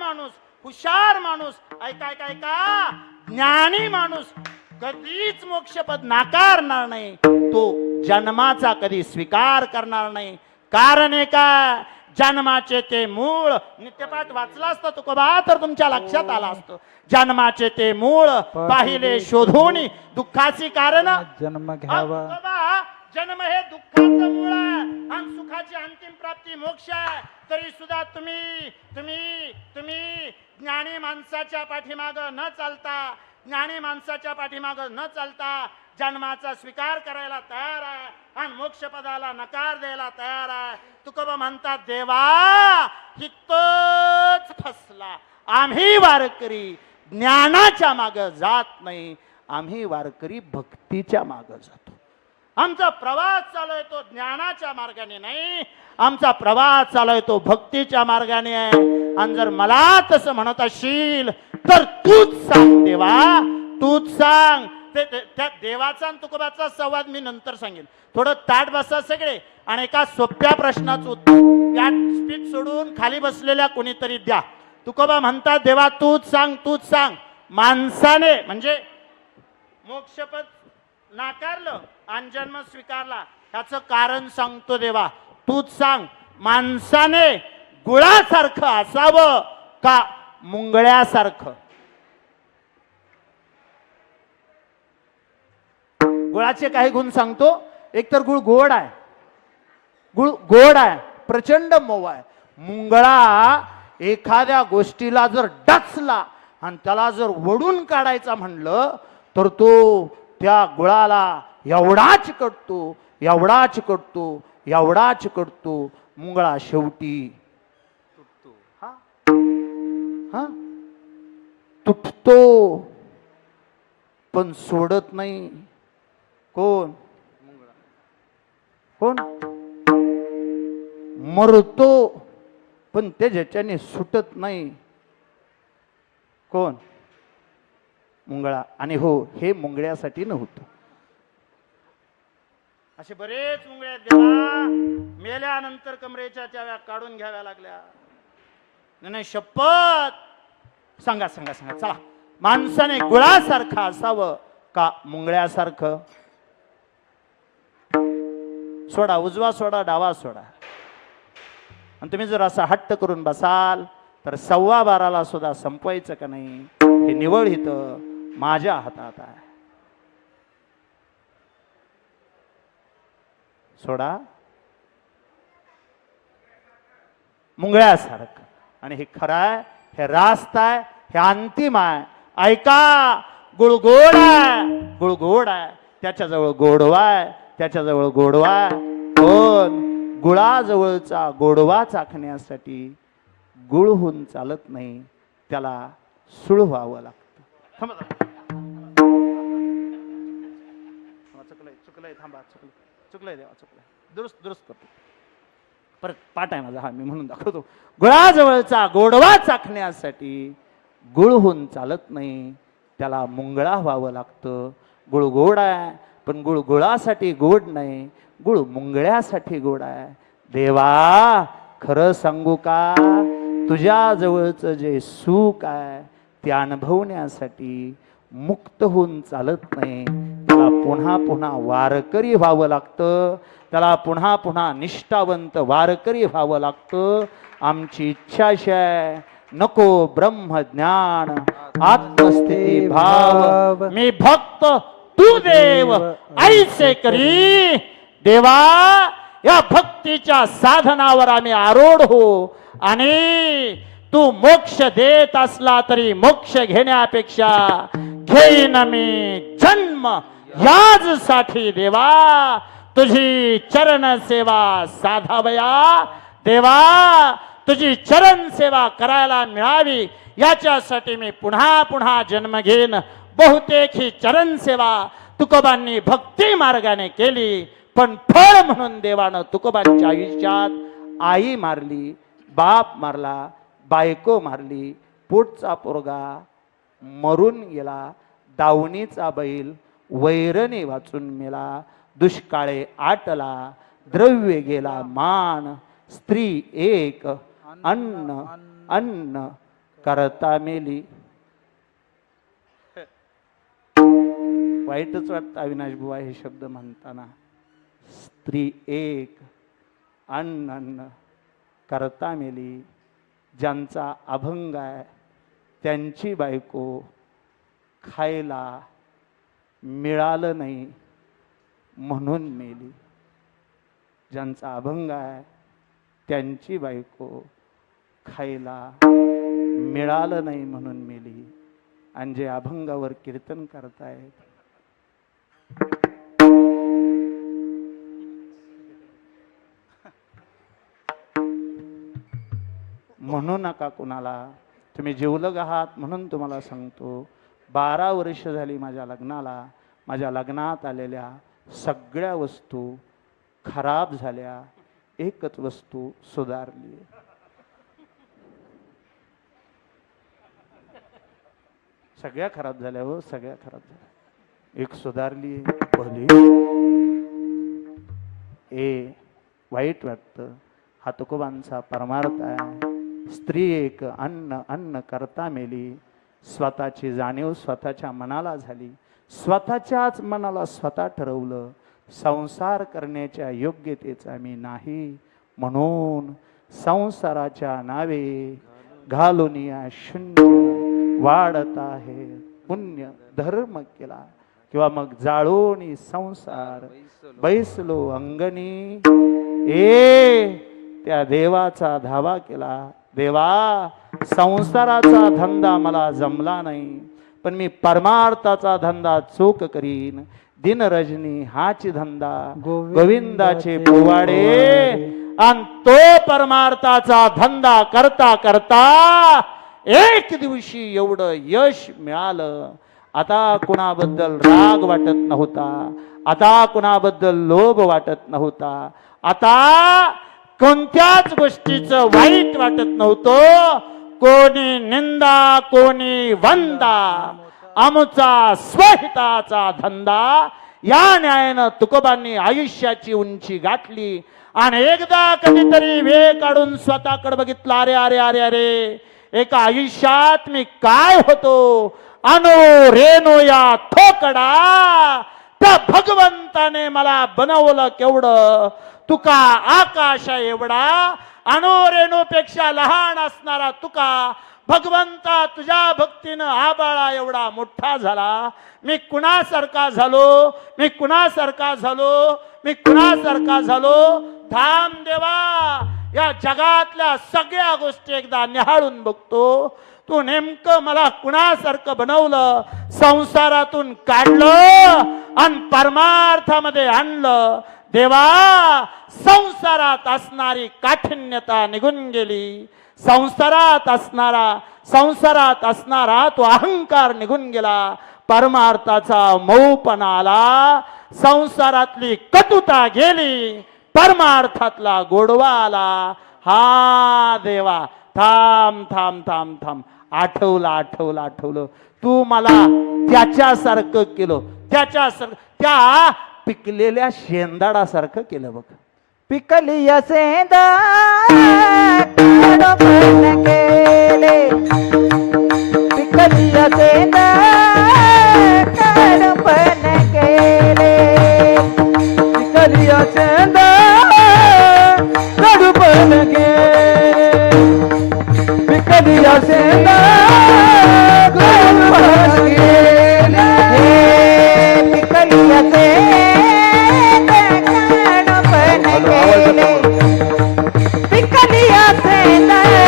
माणूस ऐका ऐका ऐका, ज्ञानी माणूस कधीच मोक्षपद नाकारणार नाही, तो जन्माचा कधी स्वीकार करणार नाही. कारण एका जन्माचे ते मूळ, नित्यपाठ वाचला असतं तुकोबा तर तुमच्या लक्षात आलं असतं. जन्माचे ते मूळ पाहिले शोधून दुःखाची कारण. जन्म घ्यावा. जन्म हे दुःखाचं मूळ आहे आणि सुखाची अंतिम प्राप्ती मोक्ष आहे. तरी सुद्धा तुम्ही ज्ञानी माणसाच्या पाठीमाग न चालता जन्माचा स्वीकार करायला तयार आहे आणि मोक्षपदाला नकार द्यायला तयार आहे. तुकोबा म्हणतात देवा हितच फसला. आम्ही वारकरी ज्ञानाच्या माग जात नाही, आम्ही वारकरी भक्तीच्या माग जातो. आमचा प्रवास चालू तो ज्ञानाच्या मार्गाने नाही, आमचा प्रवास चालू तो भक्तीच्या मार्गाने आहे. आणि जर मला तसं म्हणत असशील तर तूच सांग देवा, तूच सांग. त्या देवाचा आणि तुकोबाचा संवाद मी नंतर सांगेन. थोडं ताट बसा सगळे आणि एका सोप्या प्रश्नाचं उत्तर या स्पीच सोडून खाली बसलेल्या कोणीतरी द्या. तुकोबा म्हणतात देवा तूच सांग. माणसाने म्हणजे मोक्षपद नाकारलं आणि जन्म स्वीकारला, त्याचं कारण सांगतो देवा, तूच सांग. माणसाने गुळासारखं असावं का मुंगळ्यासारखं? गुळाचे काही गुण सांगतो. एक तर गुळ गोड आहे, प्रचंड मऊ आहे. मुंगळा एखाद्या गोष्टीला जर डचला आणि त्याला जर वडून काढायचा म्हणलं तर तो त्या गुळाला एवढा चिकटतो, मुंगळा शेवटी तुटतो पण सोडत नाही. कोण? मरतो पण ते ज्याच्याने सुटत नाही. कोण? मुंगळा. आणि हो, हे मुंगळ्यासाठी नव्हतं. असे बरेच मुंगळे देवा मेल्यानंतर कमरेच्या चाव्या काढून घ्याव्या लागल्या. नाही शपथ सांगा चला, माणसाने गुळासारखं असावं का मुंगळ्यासारखं? सोडा, उजवा सोडा, डावा सोडा. आणि तुम्ही जर असा हट्ट करून बसाल तर 12:15 सुद्धा संपवायचं का नाही हे निवड इथं माझ्या हातात आहे. सोडा, मुंगळ्यासारखं. आणि हे खरं आहे, हे रास्त आहे, हे अंतिम आहे. ऐका, गुळगोड आहे, त्याच्याजवळ गोडवा आहे, पण गुळाजवळचा गोडवा चाखण्यासाठी गुळहून चालत नाही, त्याला सुळ व्हावं लागतं. चुकलंय थांबा, चुकलंय देवा, चुकलंय. दुरुस्त करतो. परत पाठ आहे माझा, मी म्हणून दाखवतो. गुळाजवळचा गोडवा चाखण्यासाठी गुळहून चालत नाही, त्याला मुंगळा व्हावं लागतं. गुळ गोड आहे, पण गुळ गुळासाठी गोड नाही, गुळ मुंगळ्यासाठी गोड आहे. देवा खरं सांगू का, तुझ्या जवळचं जे सुख आहे ते अनुभवण्यासाठी मुक्त होऊन चालत नाही, त्याला पुन्हा पुन्हा वारकरी व्हावं लागतं, त्याला पुन्हा पुन्हा निष्ठावंत वारकरी व्हावं लागतं. आमची इच्छा अशी आहे, नको ब्रह्मज्ञान आत्मस्थिती भाव, मी भक्त तू देव ऐसे करी. देवा या भक्तीच्या साधनावर आम्ही आरूढ हो, आणि तू मोक्ष देत असला तरी मोक्ष घेण्यापेक्षा घेईन मी जन्म याजसाठी देवा तुझी चरण सेवा साधावया देवा तुझी चरण सेवा करायला मिळावी याच्यासाठी मी पुन्हा पुन्हा जन्म घेईन. बहुतेक ही चरण सेवा तुकोबांनी भक्ती मार्गाने केली पण फळ म्हणून देवानं तुकोबांच्या आयुष्यात आई मारली, बाप मारला, बायको मारली, पोटचा पोरगा मरून गेला, दावणीचा बैल वैरणी वाचून मेला, दुष्काळे आटला, द्रव्य गेला मान, स्त्री एक अन्न अन्न करता मेली. वाईटच वाटतं अविनाश बुवा हे शब्द म्हणताना. स्त्री एक अन्न अन्न करता मेली. ज्यांचा अभंग आहे त्यांची बायको खायला मिळालं नाही म्हणून मेली. ज्यांचा अभंग आहे त्यांची बायको खायला मिळालं नाही म्हणून मेली. आणि जे अभंगावर कीर्तन करतायत म्हणू नका कुणाला. तुम्ही जिवलग आहात म्हणून तुम्हाला सांगतो. 12 वर्ष झाली माझ्या लग्नाला. माझ्या लग्नात आलेल्या सगळ्या वस्तू खराब झाल्या, एकच वस्तू सुधारली. सगळ्या खराब झाल्या हो, सगळ्या खराब झाल्या, एक सुधारली. भली ए वाईट वाटतं. हा तुकोबांचा परमार्थ आहे. स्त्री एक अन्न अन्न करता मेली. स्वतःची जाणीव स्वतःच्या मनाला झाली. स्वतःच्याच मनाला स्वतः ठरवलं संसार करण्याच्या योग्यतेचा मी नाही म्हणून संसाराच्या नावे घालून या शून्य वाढत आहे पुण्य धर्म केला. किंवा मग जाळून संसार बैसलो अंगणी. त्या देवाचा धावा केला. देवा संसाराचा धंदा मला जमला नाही पण मी परमार्थाचा धंदा चोख करीन. दिन रजनी हाच धंदा गोविंदाचे पोवाडे. आणि तो परमार्थाचा धंदा करता करता एक दिवशी एवढं यश मिळालं. आता कुणाबद्दल राग वाटत नव्हता, आता कुणाबद्दल लोभ वाटत नव्हता, आता कोणत्याच गोष्टीचं वाईट वाटत नव्हतं. कोणी निंदा कोणी वंदा, आमचा स्वहिताचा धंदा. या न्यायानं तुकोबांनी आयुष्याची उंची गाठली. आणि एकदा कधीतरी वेळ काढून स्वतःकडे बघितलं. अरे अरे अरे अरे एका आयुष्यात मी काय होतो. अनो रेनो या थोकडा. त्या भगवंताने मला बनवलं केवढं. तुका आकाश एवढा. अनो रेणू पेक्षा लहान असणारा तुका भगवंता तुझ्या भक्तीनं आबाळा एवढा मोठा झाला. मी कुणासारखा झालो, मी कुणासारखा झालो, मी कुणासारखा झालो. धाम देवा या जगातल्या सगळ्या गोष्टी एकदा निहाळून बघतो. तू नेमकं मला कुणासारखं बनवलं, संसारातून काढलं आणि परमार्थामध्ये आणलं. देवा संसारात असणारी काठिन्यता निघून गेली. संसारात असणारा तो अहंकार निघून गेला. परमार्थाचा मऊपणा आला. संसारातली कटुता गेली. परमार्थातला गोडवा आला. हा देवा थांब थांब थांब थांब. आठवलं तू मला त्याच्यासारखं केलं. त्याच्यासारखं त्या पिकलेल्या शेंदाडासारखं केलं बघ. पिकली शेंदा काढून गेले. पिकली शेंदा काढून गेले. पिकली शेंदा काढून गेले. पिकली शेंदा काढून गेले. पिकली शेंदा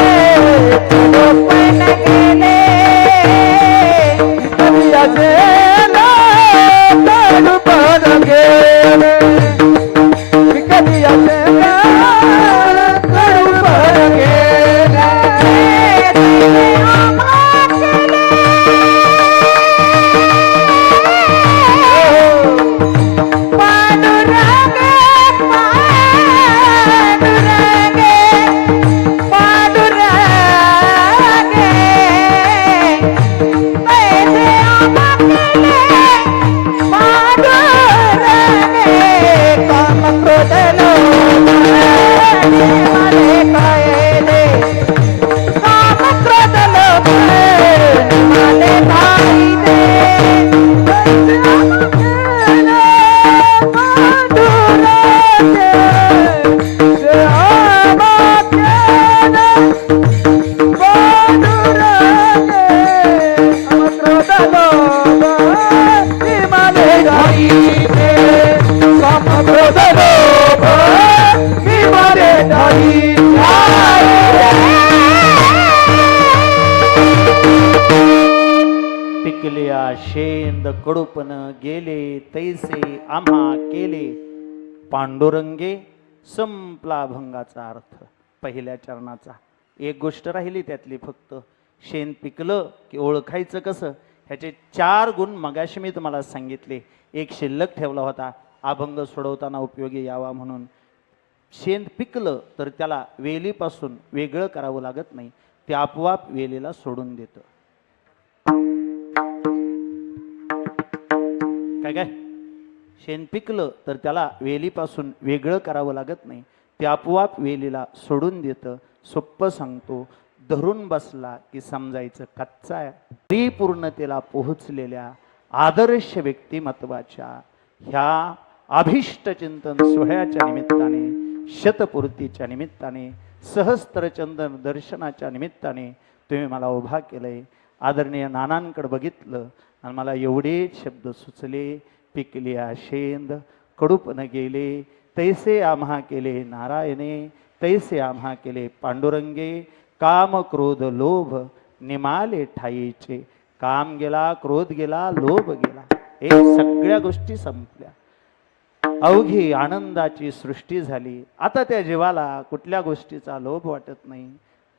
शेंद कडूपण गेले तैसे आम्हा केले पांडुरंगे. संपला अभंगाचा अर्थ पहिल्या चरणाचा. एक गोष्ट राहिली त्यातली फक्त, शेण पिकलं की ओळखायचं कसं, ह्याचे 4 गुण मगाशी मी तुम्हाला सांगितले. एक शिल्लक ठेवला होता अभंग सोडवताना उपयोगी यावा म्हणून. शेण पिकलं तर त्याला वेलीपासून वेगळं करावं लागत नाही, ते आपोआप वेलीला सोडून देतं. काय काय शेण पिकलं तर त्याला वेलीपासून वेगळं करावं लागत नाही, ते आपोआप वेलीला सोडून देतं. सोप्पं सांगतो, धरून बसला की समजायचं कच्चा आहे. परिपूर्णतेला पोहोचलेल्या आदर्श व्यक्तिमत्वाच्या ह्या अभिष्ट चिंतन सोहळ्याच्या निमित्ताने, शतपूर्तीच्या निमित्ताने, सहस्त्रचंदन दर्शनाच्या निमित्ताने तुम्ही मला उभा केलंय. आदरणीय नानांकडे बघितलं आणि मला एवढेच शब्द सुचले. पिकली शेंद कडूपण गेले तैसे आम्हा केले नारायणे, तैसे आम्हा केले पांडुरंगे. काम क्रोध लोभ निमाले ठाईचे. काम गेला, क्रोध गेला, लोभ गेला, हे सगळ्या गोष्टी संपल्या. अवघी आनंदाची सृष्टी झाली. आता त्या जीवाला कुठल्या गोष्टीचा लोभ वाटत नाही.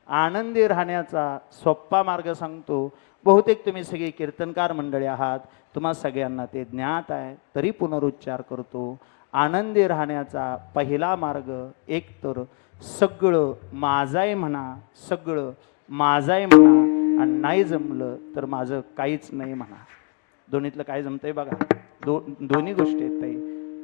आनंदी राहण्याचा सोप्पा मार्ग सांगतो. बहुतेक तुम्ही सगळी कीर्तनकार मंडळी आहात, तुम्हा सगळ्यांना ते ज्ञात आहे, तरी पुनरुच्चार करतो. आनंदी राहण्याचा पहिला मार्ग एकतर सगळं माझाय म्हणा, सगळं माझाय म्हणा, आणि नाही जमलं तर माझं काहीच नाही म्हणा. दोन्हीतलं काय जमतंय बघा. दोन्ही गोष्टी आहेत ताई.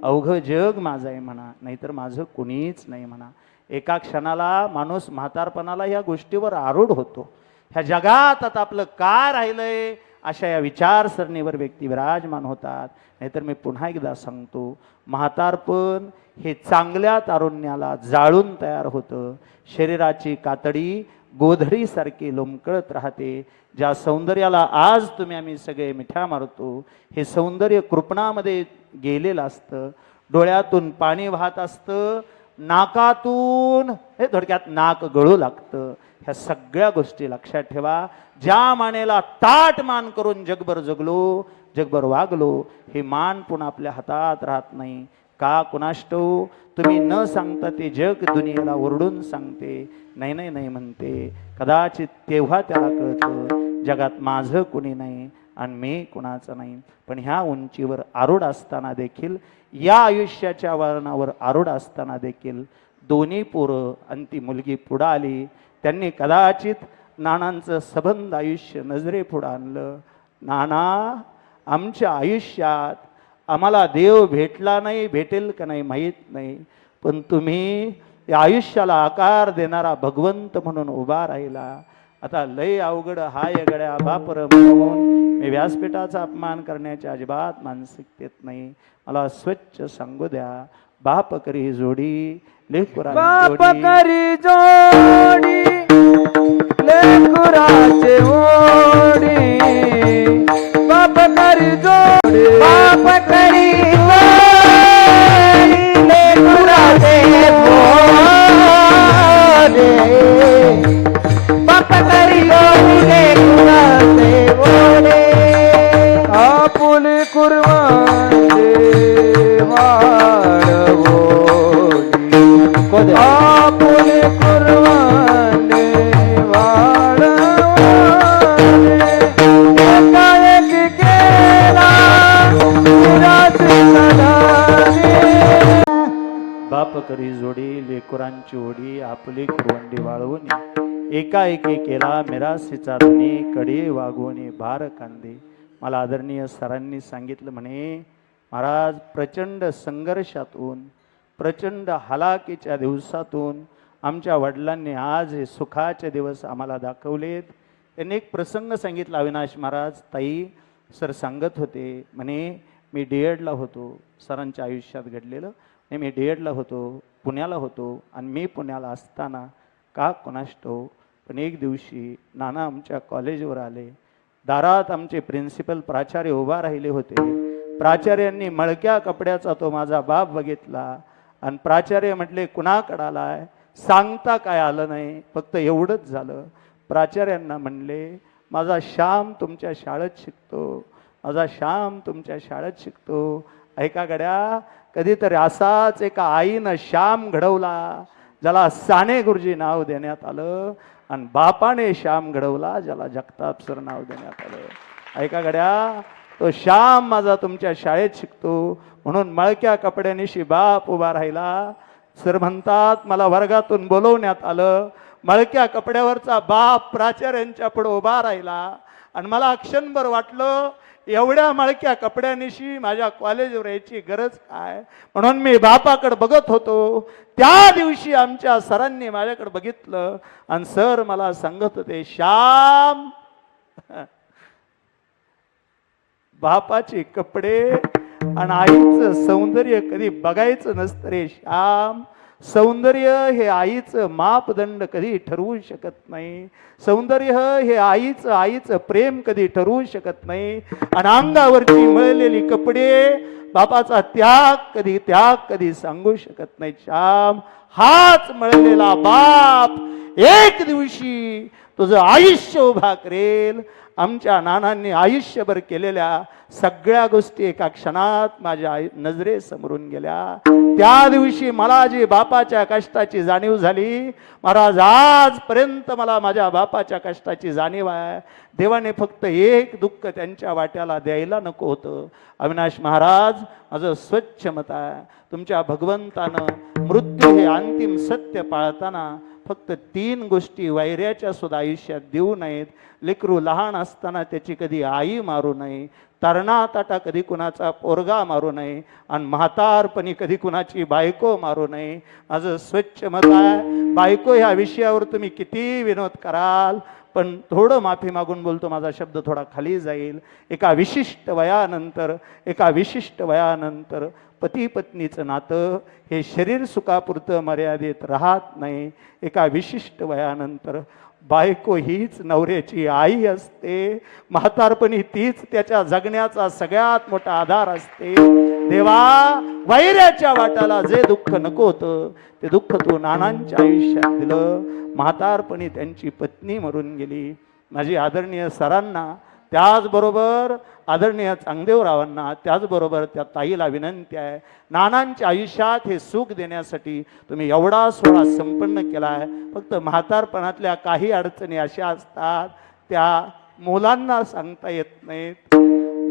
अवघं जग माझं आहे म्हणा, नाहीतर माझं कुणीच नाही म्हणा. एका क्षणाला माणूस म्हातारपणाला ह्या गोष्टीवर आरूढ होतो. ह्या जगात आता आपलं काय राहिलंय अशा या विचारसरणीवर व्यक्ती विराजमान होतात. नाहीतर मी पुन्हा एकदा सांगतो, म्हातारपण हे चांगल्या तारुण्याला जाळून तयार होतं. शरीराची कातडी गोधडीसारखी लोंबकळत राहते. ज्या सौंदर्याला आज तुम्ही आम्ही सगळे मिठ्या मारतो, हे सौंदर्य कृपणामध्ये गेलेलं असतं. डोळ्यातून पाणी वाहत असतं, नाकातून हे थोडक्यात नाक गळू लागतं. ह्या सगळ्या गोष्टी लक्षात ठेवा. ज्या मानेला ताट मान करून जगभर जगलो, जगभर वागलो, हे मान पुन्हा आपल्या हातात राहत नाही. का कुणाष्टो तुम्ही न सांगता ते जग दुनियेला ओरडून सांगते, नाही नाही नाही म्हणते. कदाचित तेव्हा त्याला कळतं जगात माझं कुणी नाही आणि मी कुणाचं नाही. पण ह्या उंचीवर आरूढ असताना देखील, या आयुष्याच्या वळणावर आरूढ असताना देखील दोन्ही पोरं आणि ती मुलगी पुढं आली. त्यांनी कदाचित नानांचं सबंध आयुष्य नजरे पुढं आणलं. नाना, आमच्या आयुष्यात आम्हाला देव भेटला नाही, भेटेल का नाही माहीत नाही, पण तुम्ही या आयुष्याला आकार देणारा भगवंत म्हणून उभा राहिला. आता लय अवघड हाय गड्या बापर म्हणून मी व्यासपीठाचा अपमान करण्याच्या अजिबात मानसिकतेत नाही. मला स्वच्छ सांगू द्या, बाप करी जोडी लेकरांची बाप जोडी. करी जोडी लेकराचे ओढी. बाप करी जोडी, बाप करी जोडी लेकराचे ओढी. बाप करी जोडी लेकराचे ओढी. आपुले कुर्बानी वाढवोनी, आपुले कुर्बानी वाढवोनी. एकाएकी केला निराशी सदानी. बाप करी जोडी लेकरांची ओढी, आपली कुरवंडी वाळवून. एकाएकी केला मिरासीचा धनी, कडे वागवणे भार कांदे. मला आदरणीय सरांनी सांगितलं म्हणे, महाराज प्रचंड संघर्षातून, प्रचंड हलाखीच्या दिवसातून आमच्या वडिलांनी आज हे सुखाचे दिवस आम्हाला दाखवलेत. त्यांनी एक प्रसंग सांगितला. अविनाश महाराज, ताई सर सांगत होते म्हणे, मी DEDला होतो. सरांच्या आयुष्यात घडलेलं. मी DEDला होतो, पुण्याला होतो, आणि मी पुण्याला असताना का कोणाष्टो पण एक दिवशी नाना आमच्या कॉलेजवर आले. दारात आमचे प्रिन्सिपल प्राचार्य उभा राहिले होते. प्राचार्यांनी मळक्या कपड्याचा तो माझा बाप बघितला आणि प्राचार्य म्हटले, कुणाकडे आलाय? सांगता काय आलं नाही, फक्त एवढंच झालं. प्राचार्यांना म्हणले, माझा श्याम तुमच्या शाळेत शिकतो. माझा श्याम तुमच्या शाळेत शिकतो. ऐका गड्या, कधीतरी असाच एका आईनं श्याम घडवला ज्याला साने गुरुजी नाव देण्यात आलं, आणि बापाने श्याम घडवला ज्याला जगताप सर नाव देण्यात आलं. ऐका गड्या, तो श्याम माझा तुमच्या शाळेत शिकतो म्हणून मळक्या कपड्यानिशी बाप उभा राहिला. सर म्हणतात मला वर्गातून बोलवण्यात आलं, मळक्या कपड्यावरचा बाप प्राचार्यांच्या पुढे उभा राहिला, आणि मला क्षणभर वाटलं एवढ्या मळक्या कपड्यानिशी माझ्या कॉलेजवर यायची गरज काय, म्हणून मी बापाकडे बघत होतो. त्या दिवशी आमच्या सरांनी माझ्याकडे बघितलं आणि सर मला सांगत होते, श्याम बापाचे कपडे आणि आईचं सौंदर्य कधी बघायचं नसतं रे श्याम. सौंदर्य हे आईचं मापदंड कधी ठरवू शकत नाही. सौंदर्य हे आईचं प्रेम कधी ठरवू शकत नाही. आणि अंगावरची मळलेली कपडे बापाचा त्याग कधी सांगू शकत नाही. श्याम, हाच मळलेला बाप एक दिवशी तुझं आयुष्य उभा करेल. आमच्या नानांनी आयुष्यभर केलेल्या सगळ्या गोष्टी एका क्षणात माझ्या नजरेसमोरून गेल्या. त्या दिवशी मला जी बापाच्या कष्टाची जाणीव झाली, महाराज आजपर्यंत मला माझ्या बापाच्या कष्टाची जाणीव आहे. देवाने फक्त एक दुःख त्यांच्या वाट्याला द्यायला नको होतं. अविनाश महाराज, माझं स्वच्छ मत आहे, तुमच्या भगवंतानं मृत्यू हे अंतिम सत्य पाळताना फक्त 3 गोष्टी वैऱ्याच्या सुद्धा आयुष्यात देऊ नयेत. लेकरू लहान असताना त्याची कधी आई मारू नये, तरणाताटा कधी कुणाचा पोरगा मारू नये, आणि म्हातारपणी कधी कुणाची बायको मारू नये. माझं स्वच्छ मत आहे. बायको ह्या विषयावर तुम्ही किती विनोद कराल, पण थोडं माफी मागून बोलतो, माझा शब्द थोडा खाली जाईल. एका विशिष्ट वयानंतर पती पत्नीचं नातं हे शरीर सुखापुरतं मर्यादित राहत नाही. एका विशिष्ट वयानंतर बायको हीच नवऱ्याची आई असते. म्हातारपणी तीच त्याच्या जगण्याचा सगळ्यात मोठा आधार असते. देवा, वैऱ्याच्या वाटाला जे दुःख नको होतं ते दुःख तू नानांच्या आयुष्यात दिलं. म्हातारपणी त्यांची पत्नी मरून गेली. माझी आदरणीय सरांना, त्याचबरोबर आदरणीय चांगदेवरावांना, त्याचबरोबर त्या ताईला विनंती आहे, नानांच्या आयुष्यात हे सुख देण्यासाठी तुम्ही एवढा सोहळा संपन्न केला आहे. फक्त म्हातारपणातल्या काही अडचणी अशा असतात त्या मुलांना सांगता येत नाहीत,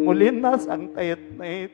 मुलींना सांगता येत नाहीत,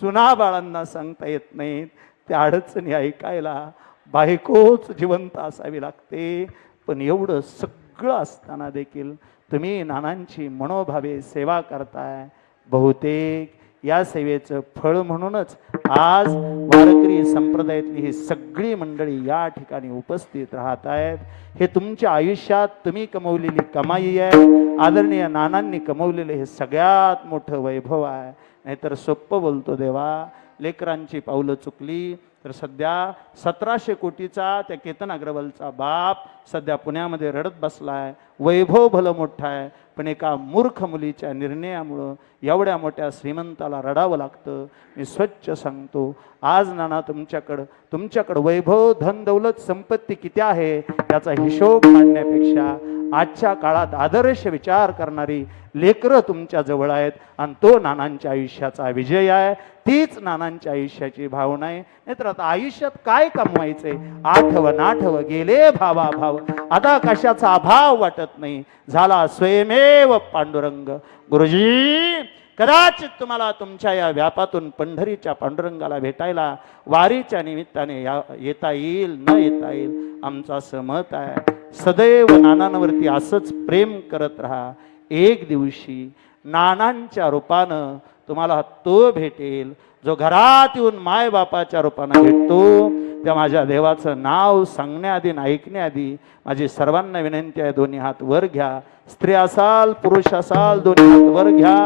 सुनाबाळांना सांगता येत नाहीत. त्या अडचणी ऐकायला बायकोच जिवंत असावी लागते. पण एवढं सगळं असताना देखील तुम्ही नानांची मनोभावे सेवा करताय. बहुतेक या सेवेचं फळ म्हणूनच आज वारकरी संप्रदायातली ही सगळी मंडळी या ठिकाणी उपस्थित राहत आहेत. हे तुमच्या आयुष्यात तुम्ही कमवलेली कमाई आहे. आदरणीय नानांनी कमवलेले हे सगळ्यात मोठं वैभव आहे. नाहीतर सोप्पं बोलतो देवा, लेकरांची पावलं चुकली तर सध्या 1700 कोटीचा त्या केतन अग्रवालचा बाप सध्या पुण्यामध्ये रडत बसलाय. वैभव भलं मोठं आहे, पण एका मूर्ख मुलीच्या निर्णयामुळं एवढ्या मोठ्या श्रीमंताला रडावं लागतं. मी स्वच्छ सांगतो, आज नाना तुमच्याकडं वैभव, धन, दौलत, संपत्ती किती आहे याचा हिशोब काढण्यापेक्षा आजच्या काळात आदर्श विचार करणारी लेकरं तुमच्या जवळ आहेत, आणि तो नानांच्या आयुष्याचा विजय आहे. तीच नानांच्या आयुष्याची भावना आहे. नाहीतर आता आयुष्यात काय कमवायचंय? आठव गेले भाव, आता कशाचा अभाव वाटत नाही. झाला स्वयमेव पांडुरंग. गुरुजी, कदाचित तुम्हाला तुमच्या या व्यापातून पंढरीच्या पांडुरंगाला भेटायला वारीच्या निमित्ताने येता येईल, न येता येईल, आमचं असं मत आहे. सदैव नानांवरती असंच प्रेम करत राहा. एक दिवशी नानांच्या रूपानं तुम्हाला तो भेटेल जो घरात येऊन मायबापाच्या रूपानं भेटतो. त्या माझ्या देवाचं नाव सांगण्याआधी ऐकण्याआधी माझी सर्वांना विनंती आहे, दोन्ही हात वर घ्या. स्त्री असाल पुरुष असाल, दोन्ही हात वर घ्या.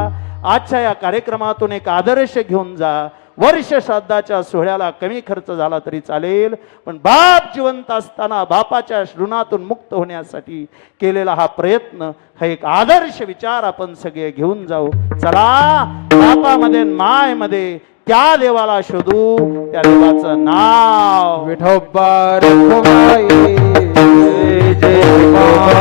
आजच्या या कार्यक्रमातून एक आदर्श घेऊन जा. वर्ष श्राद्धाच्या सोहळ्याला कमी खर्च झाला तरी चालेल, पण बाप जिवंत असताना बापाच्या ऋणातून मुक्त होण्यासाठी केलेला हा प्रयत्न, हा एक आदर्श विचार आपण सगळे घेऊन जाऊ. चला, बापामध्ये मायमध्ये त्या देवाला शोधू. त्या देवाचं नाव विठोबा रखुमाई, जय जय रखुमाई.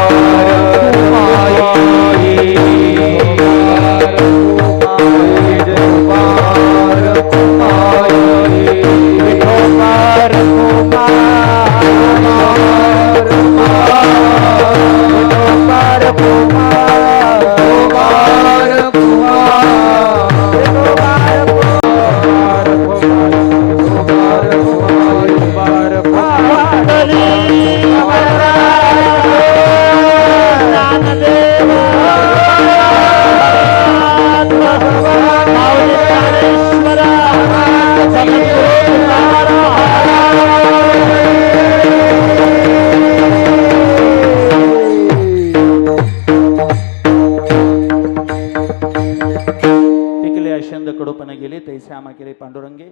श्यामा केले पांडुरंगे.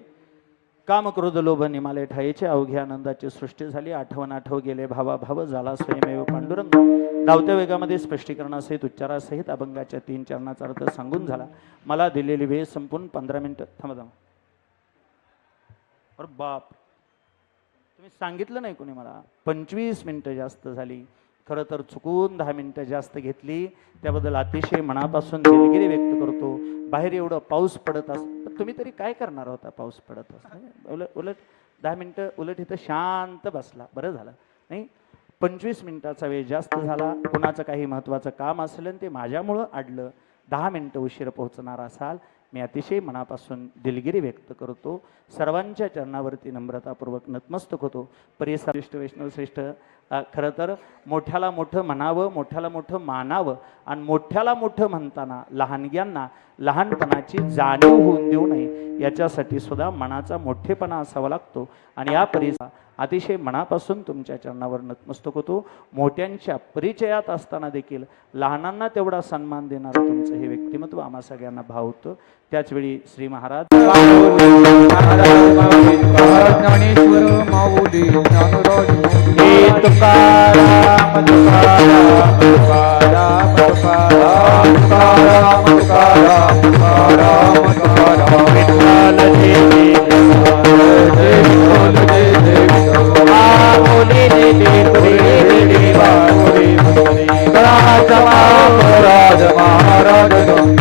काम क्रोध लोभ निमाले ठायेचे अवघे आनंदाची सृष्टी झाली. आठवण आठव गेले भावा भाव झाला स्वयमेव पांडुरंग. धावत्या वेगामध्ये स्पष्टीकरणासहित उच्चारासहित अभंगाच्या 3 चरणाचा अर्थ सांगून झाला. मला दिलेली वेळ संपून 15 मिनिटं थांबा. अरे बाप, तुम्ही सांगितलं नाही कोणी मला. 25 मिनिटं जास्त झाली. खरं तर चुकून 10 मिनिटं जास्त घेतली, त्याबद्दल अतिशय मनापासून दिलगिरी व्यक्त करतो. बाहेर एवढं पाऊस पडत पण तुम्ही तरी काय करणार होता पाऊस पडत असं. उलट 10 मिनिटं उलट इथं शांत बसला, बरं झालं नाही. 25 मिनिटाचा वेळ जास्त झाला. कुणाचं काही महत्त्वाचं काम असेल आणि ते माझ्यामुळं अडलं, 10 मिनिटं उशीर पोहोचणार असाल, मी अतिशय मनापासून दिलगिरी व्यक्त करतो. सर्वांच्या चरणावरती नम्रतापूर्वक नतमस्तक होतो. परिश्रेष्ठ वैष्णव श्रेष्ठ, खरं तर मोठ्याला मोठं म्हणावं, मोठ्याला मोठं मानावं आणि मोठ्याला मोठं म्हणताना लहानग्यांना लहानपणाची जाणीव होऊन देऊ नये, याच्यासाठी सुद्धा मनाचा मोठेपणा असावा लागतो. आणि या अतिशय मनापासून तुमच्या चरणावर नतमस्तक होतो. मोठ्यांच्या परिचयात असताना देखील लहानांना तेवढा सन्मान देणारं तुमचं हे व्यक्तिमत्व आम्हा सगळ्यांना भावतं. त्याचवेळी श्री महाराज ज्ञानेश्वर माऊली ज्ञानराज तुकाराम तुकाराम तुकाराम तुकाराम तुकाराम तुकाराम तुकाराम तुकाराम विठ्ठल जय जय विठ्ठल जय जय बोले जय जय बोले देवा बोले राजमा राजमा